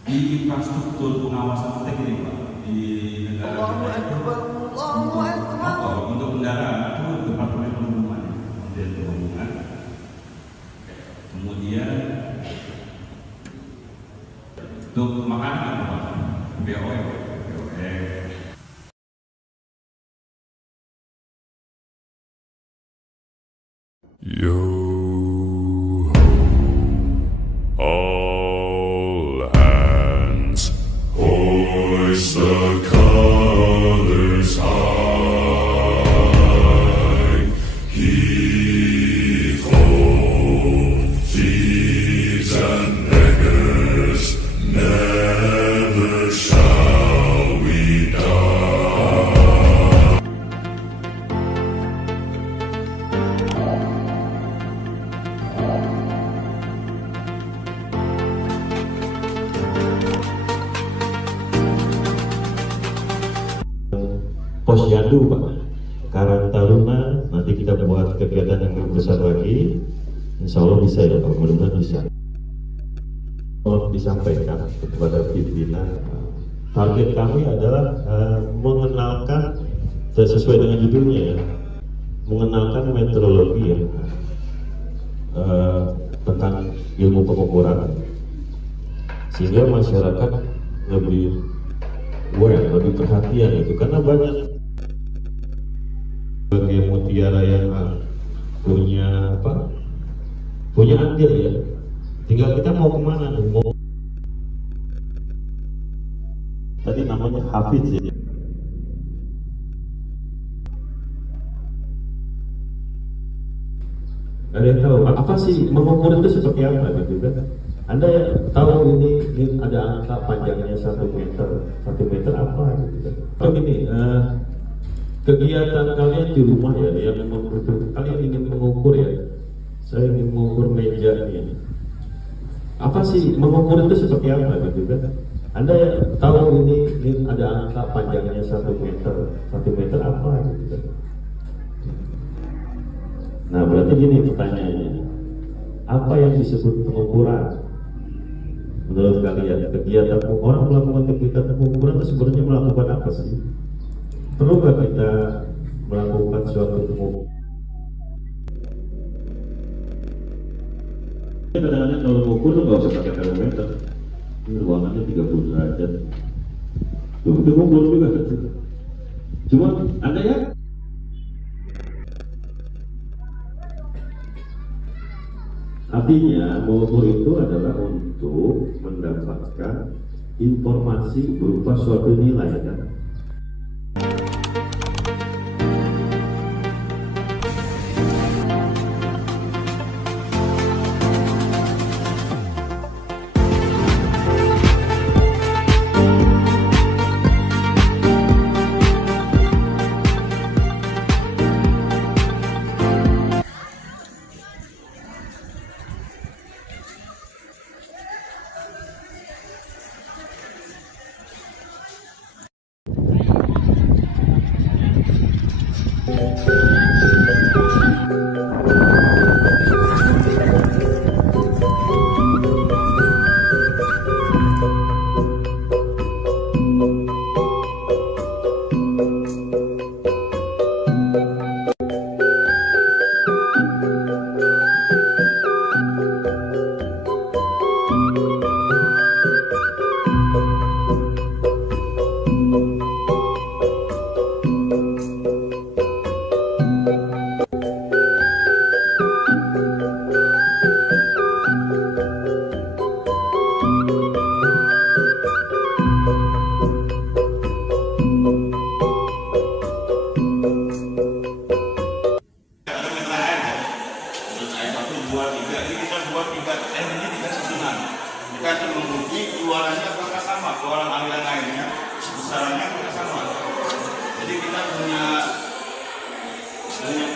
Di infrastruktur pengawasan teknik Pak, di negara kita itu untuk kendaraan itu Departemen Perhubungan, Kementerian Perhubungan. Kemudian untuk makanan apa? BOM. Yo ho, all hands, hoist the colors high. Heave ho, thieves and beggars, never shall we die. Posyandu Pak, Karang Taruna, nanti kita buat kegiatan yang lebih besar lagi. Insya Allah bisa ya Pak, mudah-mudahan bisa. Mau disampaikan kepada pimpinan, target kami adalah mengenalkan, sesuai dengan judulnya ya, mengenalkan meteorologi ya, tentang ilmu pengukuran, sehingga masyarakat lebih aware, lebih perhatian itu, karena banyak sebagai mutiara yang punya apa, punya andil ya, tinggal kita mau kemana nih, mau tadi namanya Hafiz ya. Ada yang tahu apa sih mengukur itu seperti apa gitu kan? Anda ya tahu ini ada angka panjangnya 1 meter, 1 meter apa gitu kan? Oh gini, kegiatan kalian di rumah ya, yang kalian ingin mengukur ya, saya ingin mengukur meja ini. Apa sih mengukur itu seperti apa gitu kan? Anda ya tahu ini ada angka panjangnya 1 meter, 1 meter apa gitu kan? Nah berarti gini pertanyaannya, apa yang disebut pengukuran? Menurut kalian, kegiatan orang melakukan kegiatan pengukuran itu sebenarnya melakukan apa sih? Perlukah kita melakukan suatu pengukuran? Kadang-kadang kalau mengukur itu nggak usah pakai termometer. Ini ruangannya 30 derajat. Tuh, itu mengukur juga. Cuma ada ya? Artinya mengukur itu adalah untuk mendapatkan informasi berupa suatu nilai kan.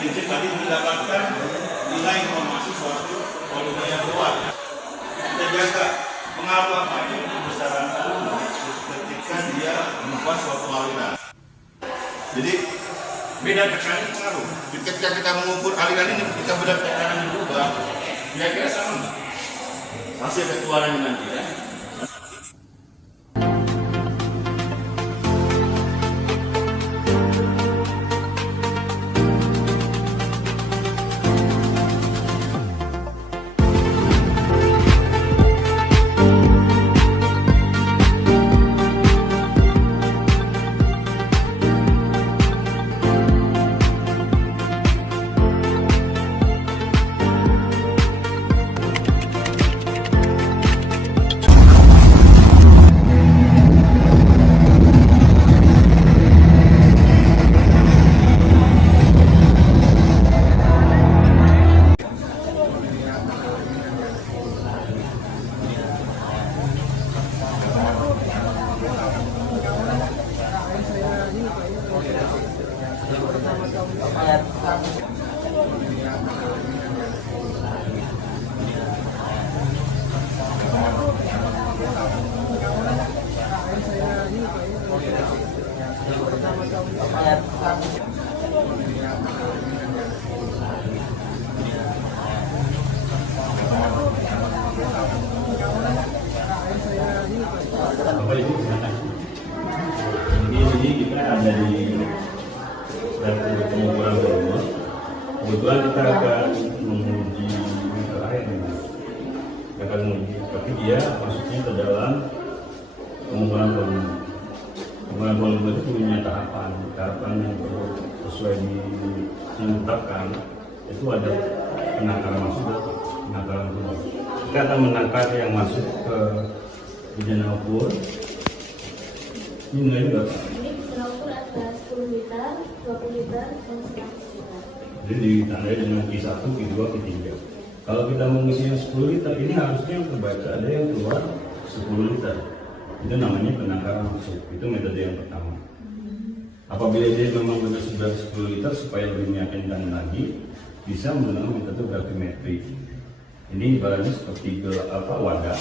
prinsip tadi mendapatkan nilai informasi suatu volume yang keluar. Kita jaga pengaruh apanya untuk besaran ketika dia membuat suatu aliran. Jadi beda tekanan pengaruh. Ketika kita mengukur aliran ini, kita beda tekanan berubah, kira-kira sama hasil keluarannya nanti ya. Jadi kita ada di pengukuran volume. Kebetulan kita akan menguji terakhir, akan menguji, tapi dia masuknya ke dalam pengukuran volume. Pengukuran volume itu punya tahapan yang perlu sesuai ditetapkan. Itu ada penangkaran masuk dan penangkaran keluar. Kita akan menangkar yang masuk ke bejana ukur. Ini nilainya berapa? Ini bejana ukur ada 10 liter, 20 liter, dan 100 liter. Jadi ditandai dengan Q1, Q2, Q3. Kalau kita mengisi 10 liter, ini harusnya yang terbaca ada yang keluar 10 liter. Itu namanya penangkaran masuk. Itu metode yang pertama. Apabila dia memang benar sudah 10 liter, supaya lebih meyakinkan lagi, bisa menggunakan metode gravimetri. Ini ibaratnya seperti wadah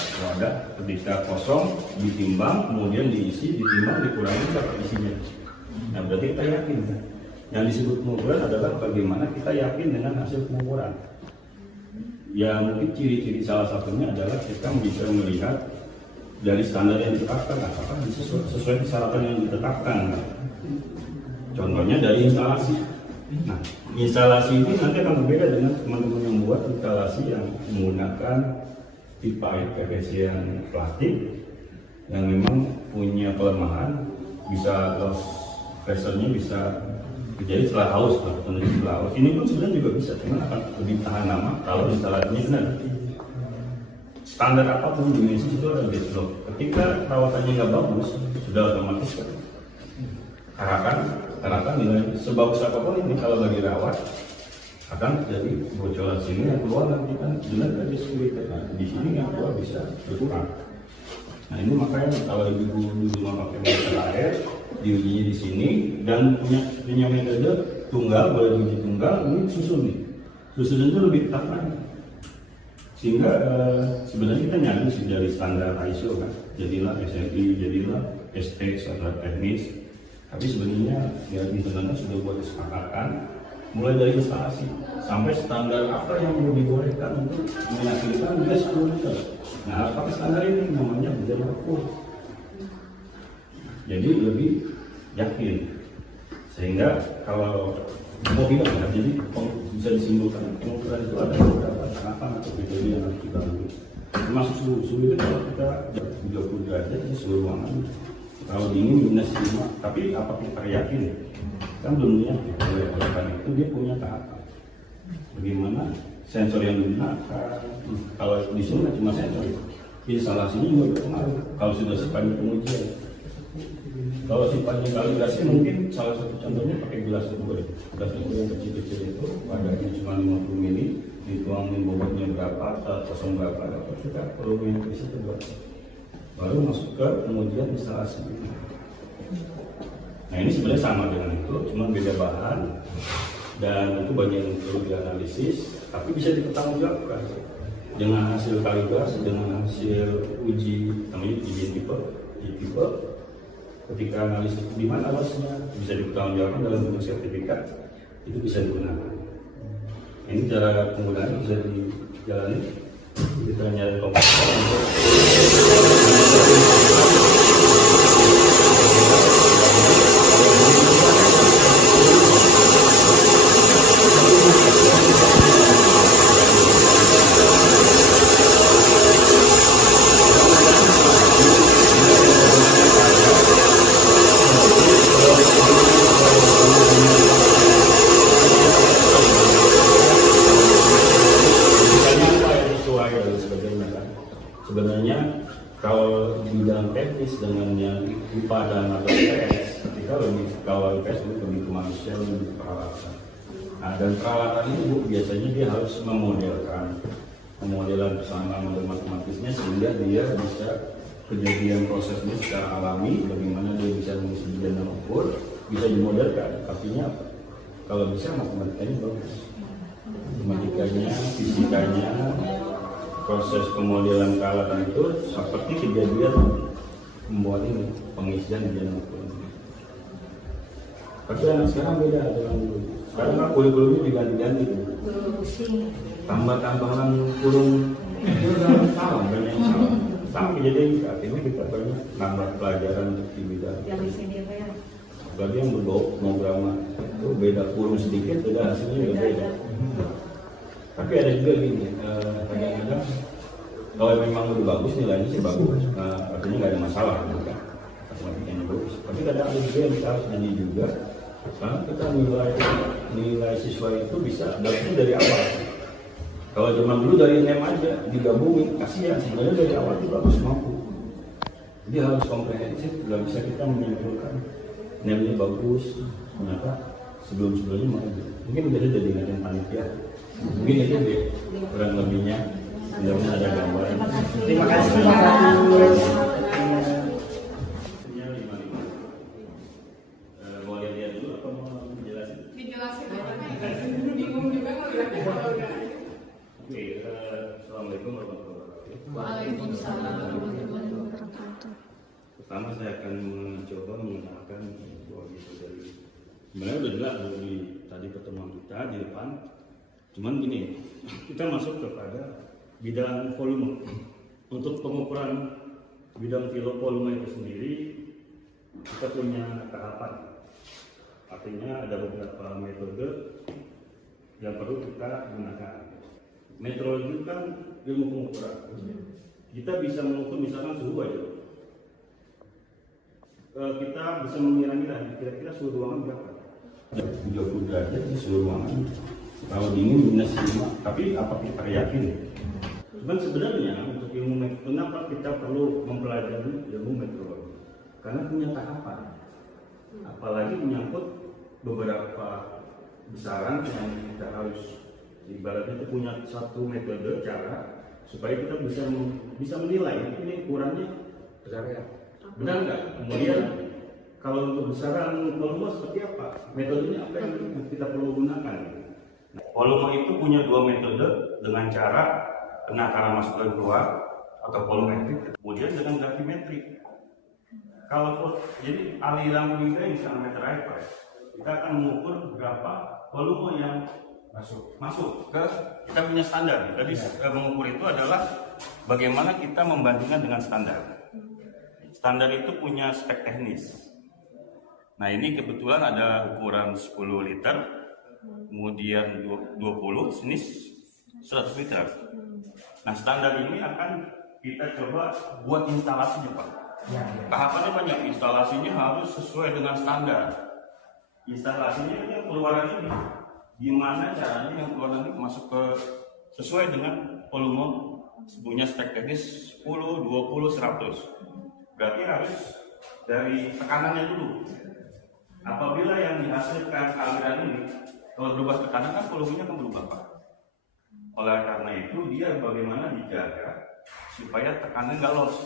ketika kosong ditimbang, kemudian diisi, ditimbang, dikurangi berapa isinya. Nah berarti kita yakin. Yang disebut pengukuran adalah bagaimana kita yakin dengan hasil pengukuran. Ya mungkin ciri-ciri salah satunya adalah kita bisa melihat dari standar yang ditetapkan apakah sesuai persyaratan yang ditetapkan. Contohnya dari instalasi. Nah, instalasi ini nanti akan berbeda dengan teman-teman yang membuat instalasi yang menggunakan pipa PVC yang plastik yang memang punya kelemahan, bisa loss pressure-nya bisa terjadi setelah haus, setelah haus. Ini pun sebenarnya juga bisa, cuma akan lebih tahan lama kalau instalasinya benar. Standar apapun dimensi itu ada deadlock. Ketika perawatannya nggak bagus, sudah otomatis karena nilai sebagus apapun ini kalau lagi rawat akan terjadi bocoran sini yang keluar nanti kan benar ada diskuriter. Nah, di sini yang keluar bisa berkurang. Nah ini makanya kalau ibu memakai metode air diujinya di sini dan punya metode tunggal, boleh diuji tunggal, ini susun nih. Susun itu lebih ketat lagi. Sehingga sebenarnya kita nyari dari standar ISO kan, jadilah SNI, jadilah ST, standar teknis. Tapi sebenarnya ya di sana sudah buat kesepakatan mulai dari instalasi sampai standar apa yang mau dibolehkan untuk meyakinkan dia 10 liter. Nah harus pakai standar ini namanya bejana ukur. Jadi lebih yakin sehingga kalau mau bilang ya, jadi bisa disimpulkan pengukuran itu ada beberapa tahapan atau metode yang harus kita lalui. Termasuk suhu itu kalau kita 30 derajat di seluruh ruangan. Kalau dingin minus 5, tapi apa kita yakin? Kan belum yakin. Oleh karena itu dia punya tahapan. Bagaimana sensor yang digunakan? Kalau di sini cuma sensor, instalasinya juga berpengaruh. Kalau sudah sepanjang pengujian, kalau sifatnya kalibrasi mungkin salah satu contohnya pakai gelas ukur. Gelas ukur yang kecil-kecil itu wadahnya cuma 50 mili, dituangin bobotnya berapa, kosong berapa, dapat kita perlu yang di situ berapa. Baru masuk ke pengujian instalasi. Nah ini sebenarnya sama dengan itu, cuma beda bahan. dan itu banyak yang perlu dianalisis, tapi bisa dipertanggungjawabkan dengan hasil kalibrasi, dengan hasil uji namanya uji tipe. Ketika analisis di mana lossnya bisa dipertanggungjawabkan dalam bentuk sertifikat, itu bisa digunakan. Ini cara penggunaan bisa dijalani. Kita nyari komputer untuk sebenarnya kalau di bidang teknis dengan yang IPA dan atau IPS, ketika kalau IPS itu lebih ke manusia, lebih ke peralatan. Nah, dan peralatan ini Bu biasanya dia harus memodelan bersama model matematisnya sehingga dia bisa kejadian prosesnya secara alami, bagaimana dia bisa mengisi dan mengukur, bisa dimodelkan. Artinya apa? Kalau bisa matematikanya bagus, matematikanya, fisikanya, proses pemodelan peralatan itu seperti kejadian membuat ini pengisian dan ukur. Tapi anak sekarang beda dengan dulu. Sekarang kan kurikulumnya diganti-ganti. Tambah-tambahan kurung itu udah salah, banyak yang salah. Tapi jadi akhirnya kita banyak nambah pelajaran di bidang. Bagi yang berbau pemrograman itu beda kurung sedikit, beda hasilnya juga beda. Tapi ada juga gini, kadang-kadang kalau memang lebih bagus nilainya sih bagus, artinya nggak ada masalah, bukan matematikanya bagus. Tapi kadang ada juga yang kita harus nyanyi juga, karena kita nilai siswa itu bisa dapetnya dari awal. Kalau zaman dulu dari NEM aja digabungin, kasihan sebenarnya dari awal itu bagus mampu. Jadi harus komprehensif, nggak bisa kita menyimpulkan NEM-nya bagus, ternyata sebelum-sebelumnya mau. Mungkin bisa jadi ingatkan panitia. Mungkin itu deh kurang lebihnya. Mudah-mudahan ada gambaran. Terima kasih Pak. Mau lihat dulu apa mau dijelasin? Dijelasin aja, bingung juga ngeliatnya kalau nggak. Oke, assalamualaikum warahmatullahi wabarakatuh. Waalaikumsalam warahmatullahi wabarakatuh. Pertama saya akan mencoba mengenalkan bahwa itu dari sebenarnya udah jelas dari tadi pertemuan kita di depan. Cuman gini, kita masuk kepada bidang volume. Untuk pengukuran bidang volume itu sendiri, kita punya tahapan. Artinya ada beberapa metode yang perlu kita gunakan. Metrologi kan ilmu pengukuran. Kita bisa mengukur misalkan suhu aja. Kita bisa mengira-ngira kira-kira suhu ruangan berapa. 30 derajat di suhu ruangan. Kalau dingin minus 5, tapi apa kita yakin? Cuman sebenarnya untuk ilmu meteorologi, kenapa kita perlu mempelajari ilmu meteorologi? Karena punya tahapan, apalagi menyangkut beberapa besaran yang kita harus ibaratnya itu punya satu metode cara supaya kita bisa menilai ini ukurannya besar ya, benar nggak? Kemudian kalau untuk besaran volume seperti apa? Metodenya apa yang kita perlu gunakan? Volume itu punya dua metode dengan cara penakaran masuk dan keluar atau volumetrik, kemudian dengan gravimetrik. Kalau jadi aliran kita yang misalnya meter air, kita akan mengukur berapa volume yang masuk ke kita punya standar. Jadi mengukur itu adalah bagaimana kita membandingkan dengan standar. Standar itu punya spek teknis. Nah ini kebetulan ada ukuran 10 liter, kemudian 20, ini 100 liter. Nah standar ini akan kita coba buat instalasinya Pak. Tahapannya banyak, instalasinya harus sesuai dengan standar. Instalasinya ini keluaran ini, gimana caranya yang keluaran ini masuk ke sesuai dengan volume punya spek teknis 10, 20, 100. Berarti harus dari tekanannya dulu. Apabila yang dihasilkan aliran ini kalau berubah tekanan kan volumenya akan berubah Pak. Oleh karena itu dia bagaimana dijaga supaya tekanan nggak loss.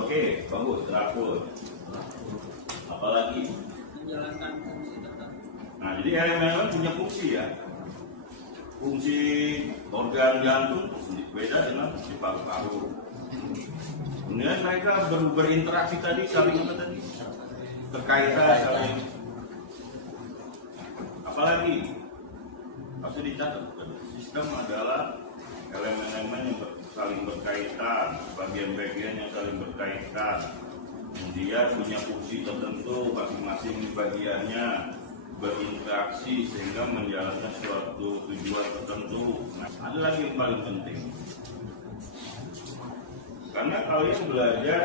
oke, bagus, teratur. Apalagi? Nah, jadi elemen punya fungsi ya. Fungsi organ jantung beda dengan fungsi paru-paru. Kemudian mereka berinteraksi tadi, saling apa tadi? Berkaitan, saling. Apalagi? Pasti dicatat. Sistem adalah elemen-elemen yang saling berkaitan, bagian-bagian yang saling berkaitan. Kemudian punya fungsi tertentu, masing-masing bagiannya berinteraksi sehingga menjalankan suatu tujuan tertentu. Nah, ada lagi yang paling penting. Karena kalian belajar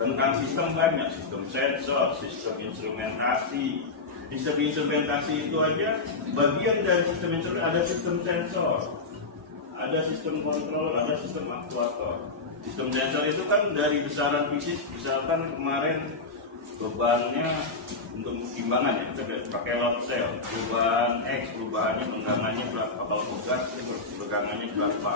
tentang sistem banyak, sistem sensor, sistem instrumentasi. Sistem instrumentasi itu aja bagian dari sistem instrumentasi, ada sistem sensor, ada sistem kontrol, ada sistem aktuator. Sistem sensor itu kan dari besaran fisik, misalkan kemarin bebannya untuk timbangan ya, kita pakai load cell, perubahan X, perubahannya penggangannya berapa, kalau gas pegangannya berapa,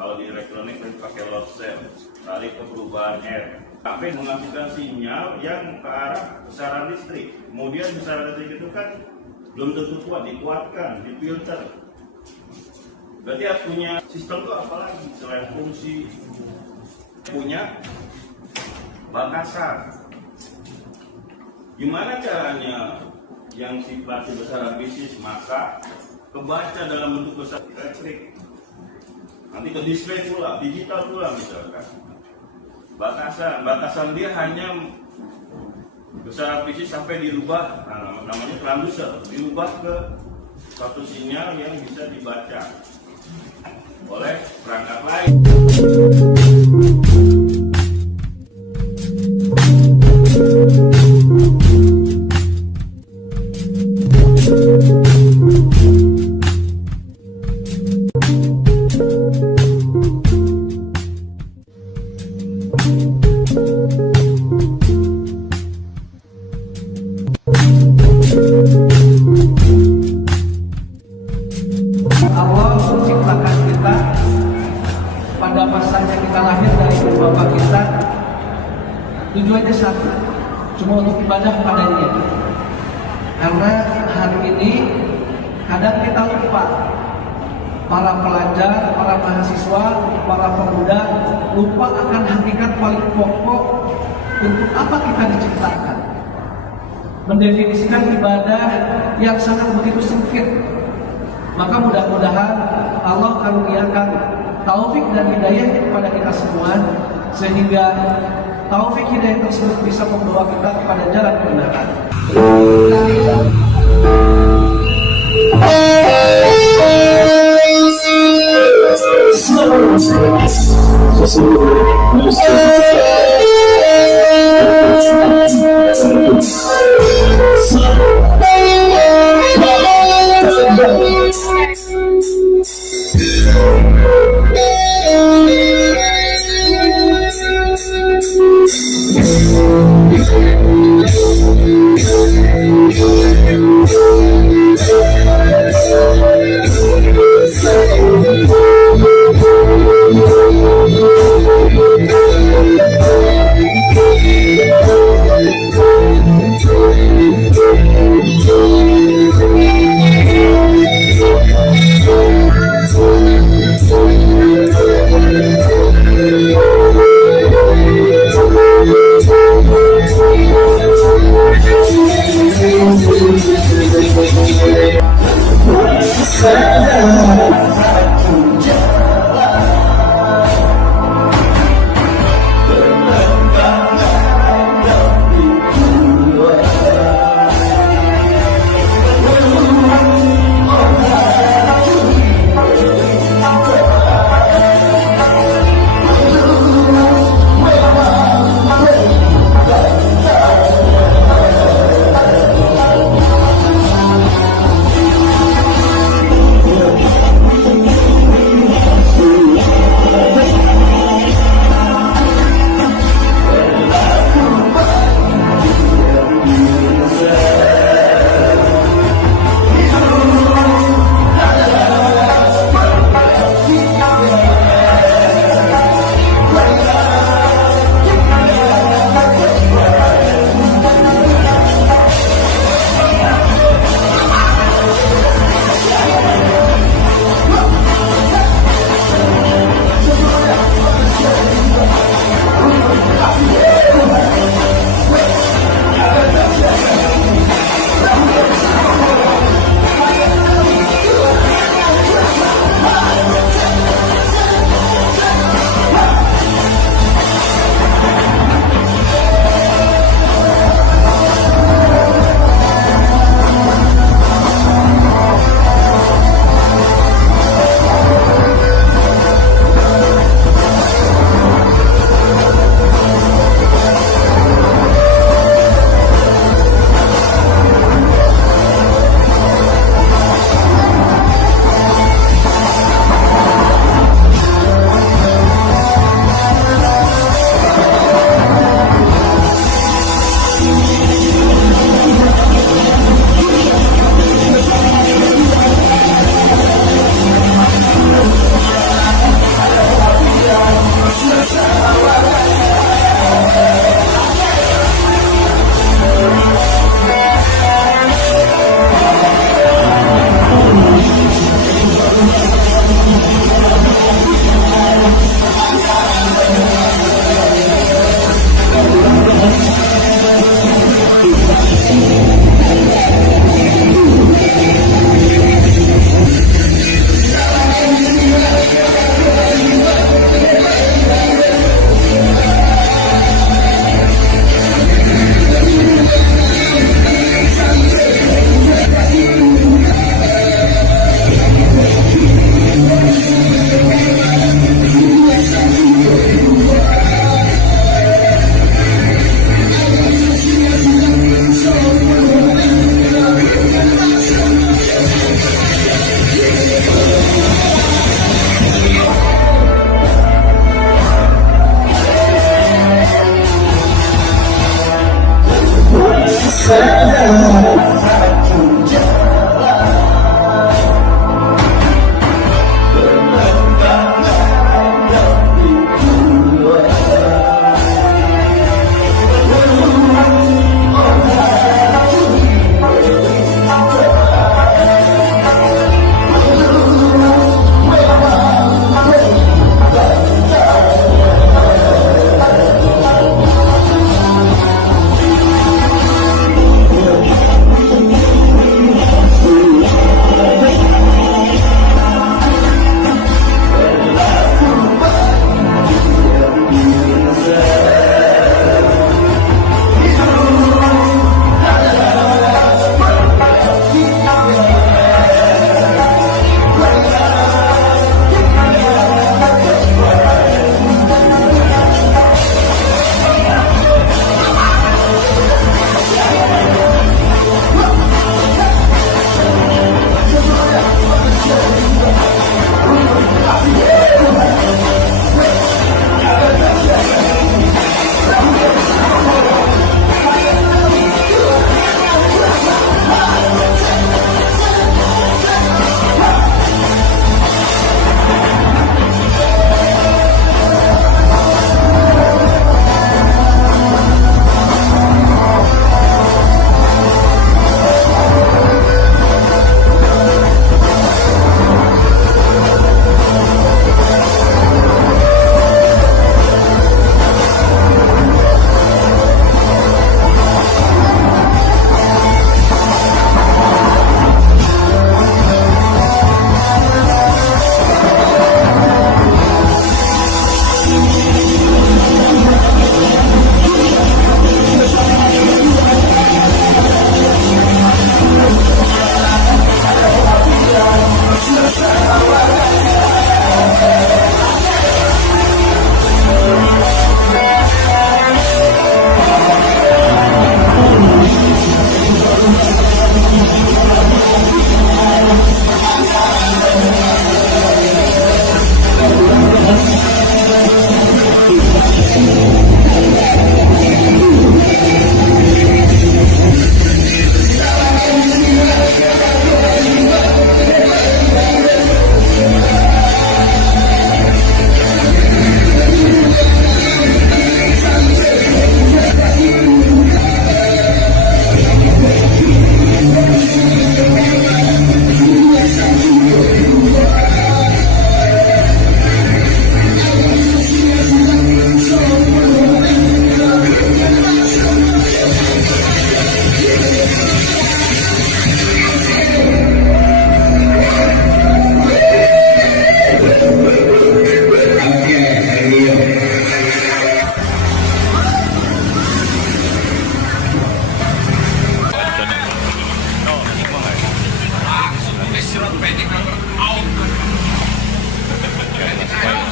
kalau di elektronik kita pakai load cell, tarik ke perubahan R, sampai menghasilkan sinyal yang ke arah besaran listrik. Kemudian besaran listrik itu kan belum tentu kuat, dikuatkan, difilter. Berarti harus punya sistem itu apalagi selain fungsi, punya batasan. Gimana caranya yang sifatnya besaran bisnis maka kebaca dalam bentuk besaran elektrik, nanti ke display pula, digital pula misalkan. Batasan dia hanya besaran bisnis sampai dirubah, namanya transducer, dirubah ke suatu sinyal yang bisa dibaca oleh perangkat lain. Allah menciptakan kita pada masanya kita lahir dari ibu bapak kita, tujuannya satu, cuma untuk ibadah kepadanya. Karena hari ini kadang kita lupa, para pelajar, para mahasiswa, para pemuda lupa akan hakikat paling pokok untuk apa kita diciptakan. Mendefinisikan ibadah yang sangat begitu sempit. Maka mudah-mudahan Allah karuniakan taufik dan hidayah kepada kita semua, sehingga taufik hidayah tersebut bisa membawa kita kepada jalan kebenaran.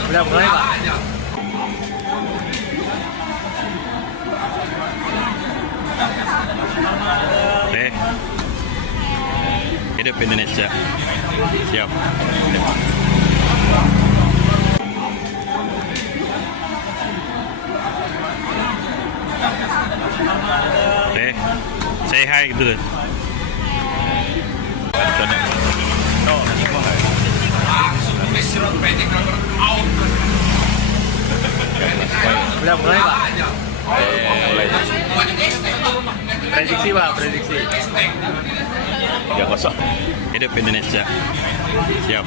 Udah mulai Pak. Deh, hidup Indonesia. Siap. Deh, say hi gitu deh. Udah mulai Pak. Mulai. Prediksi Pak, prediksi. 3-0. Hidup Indonesia. Siap.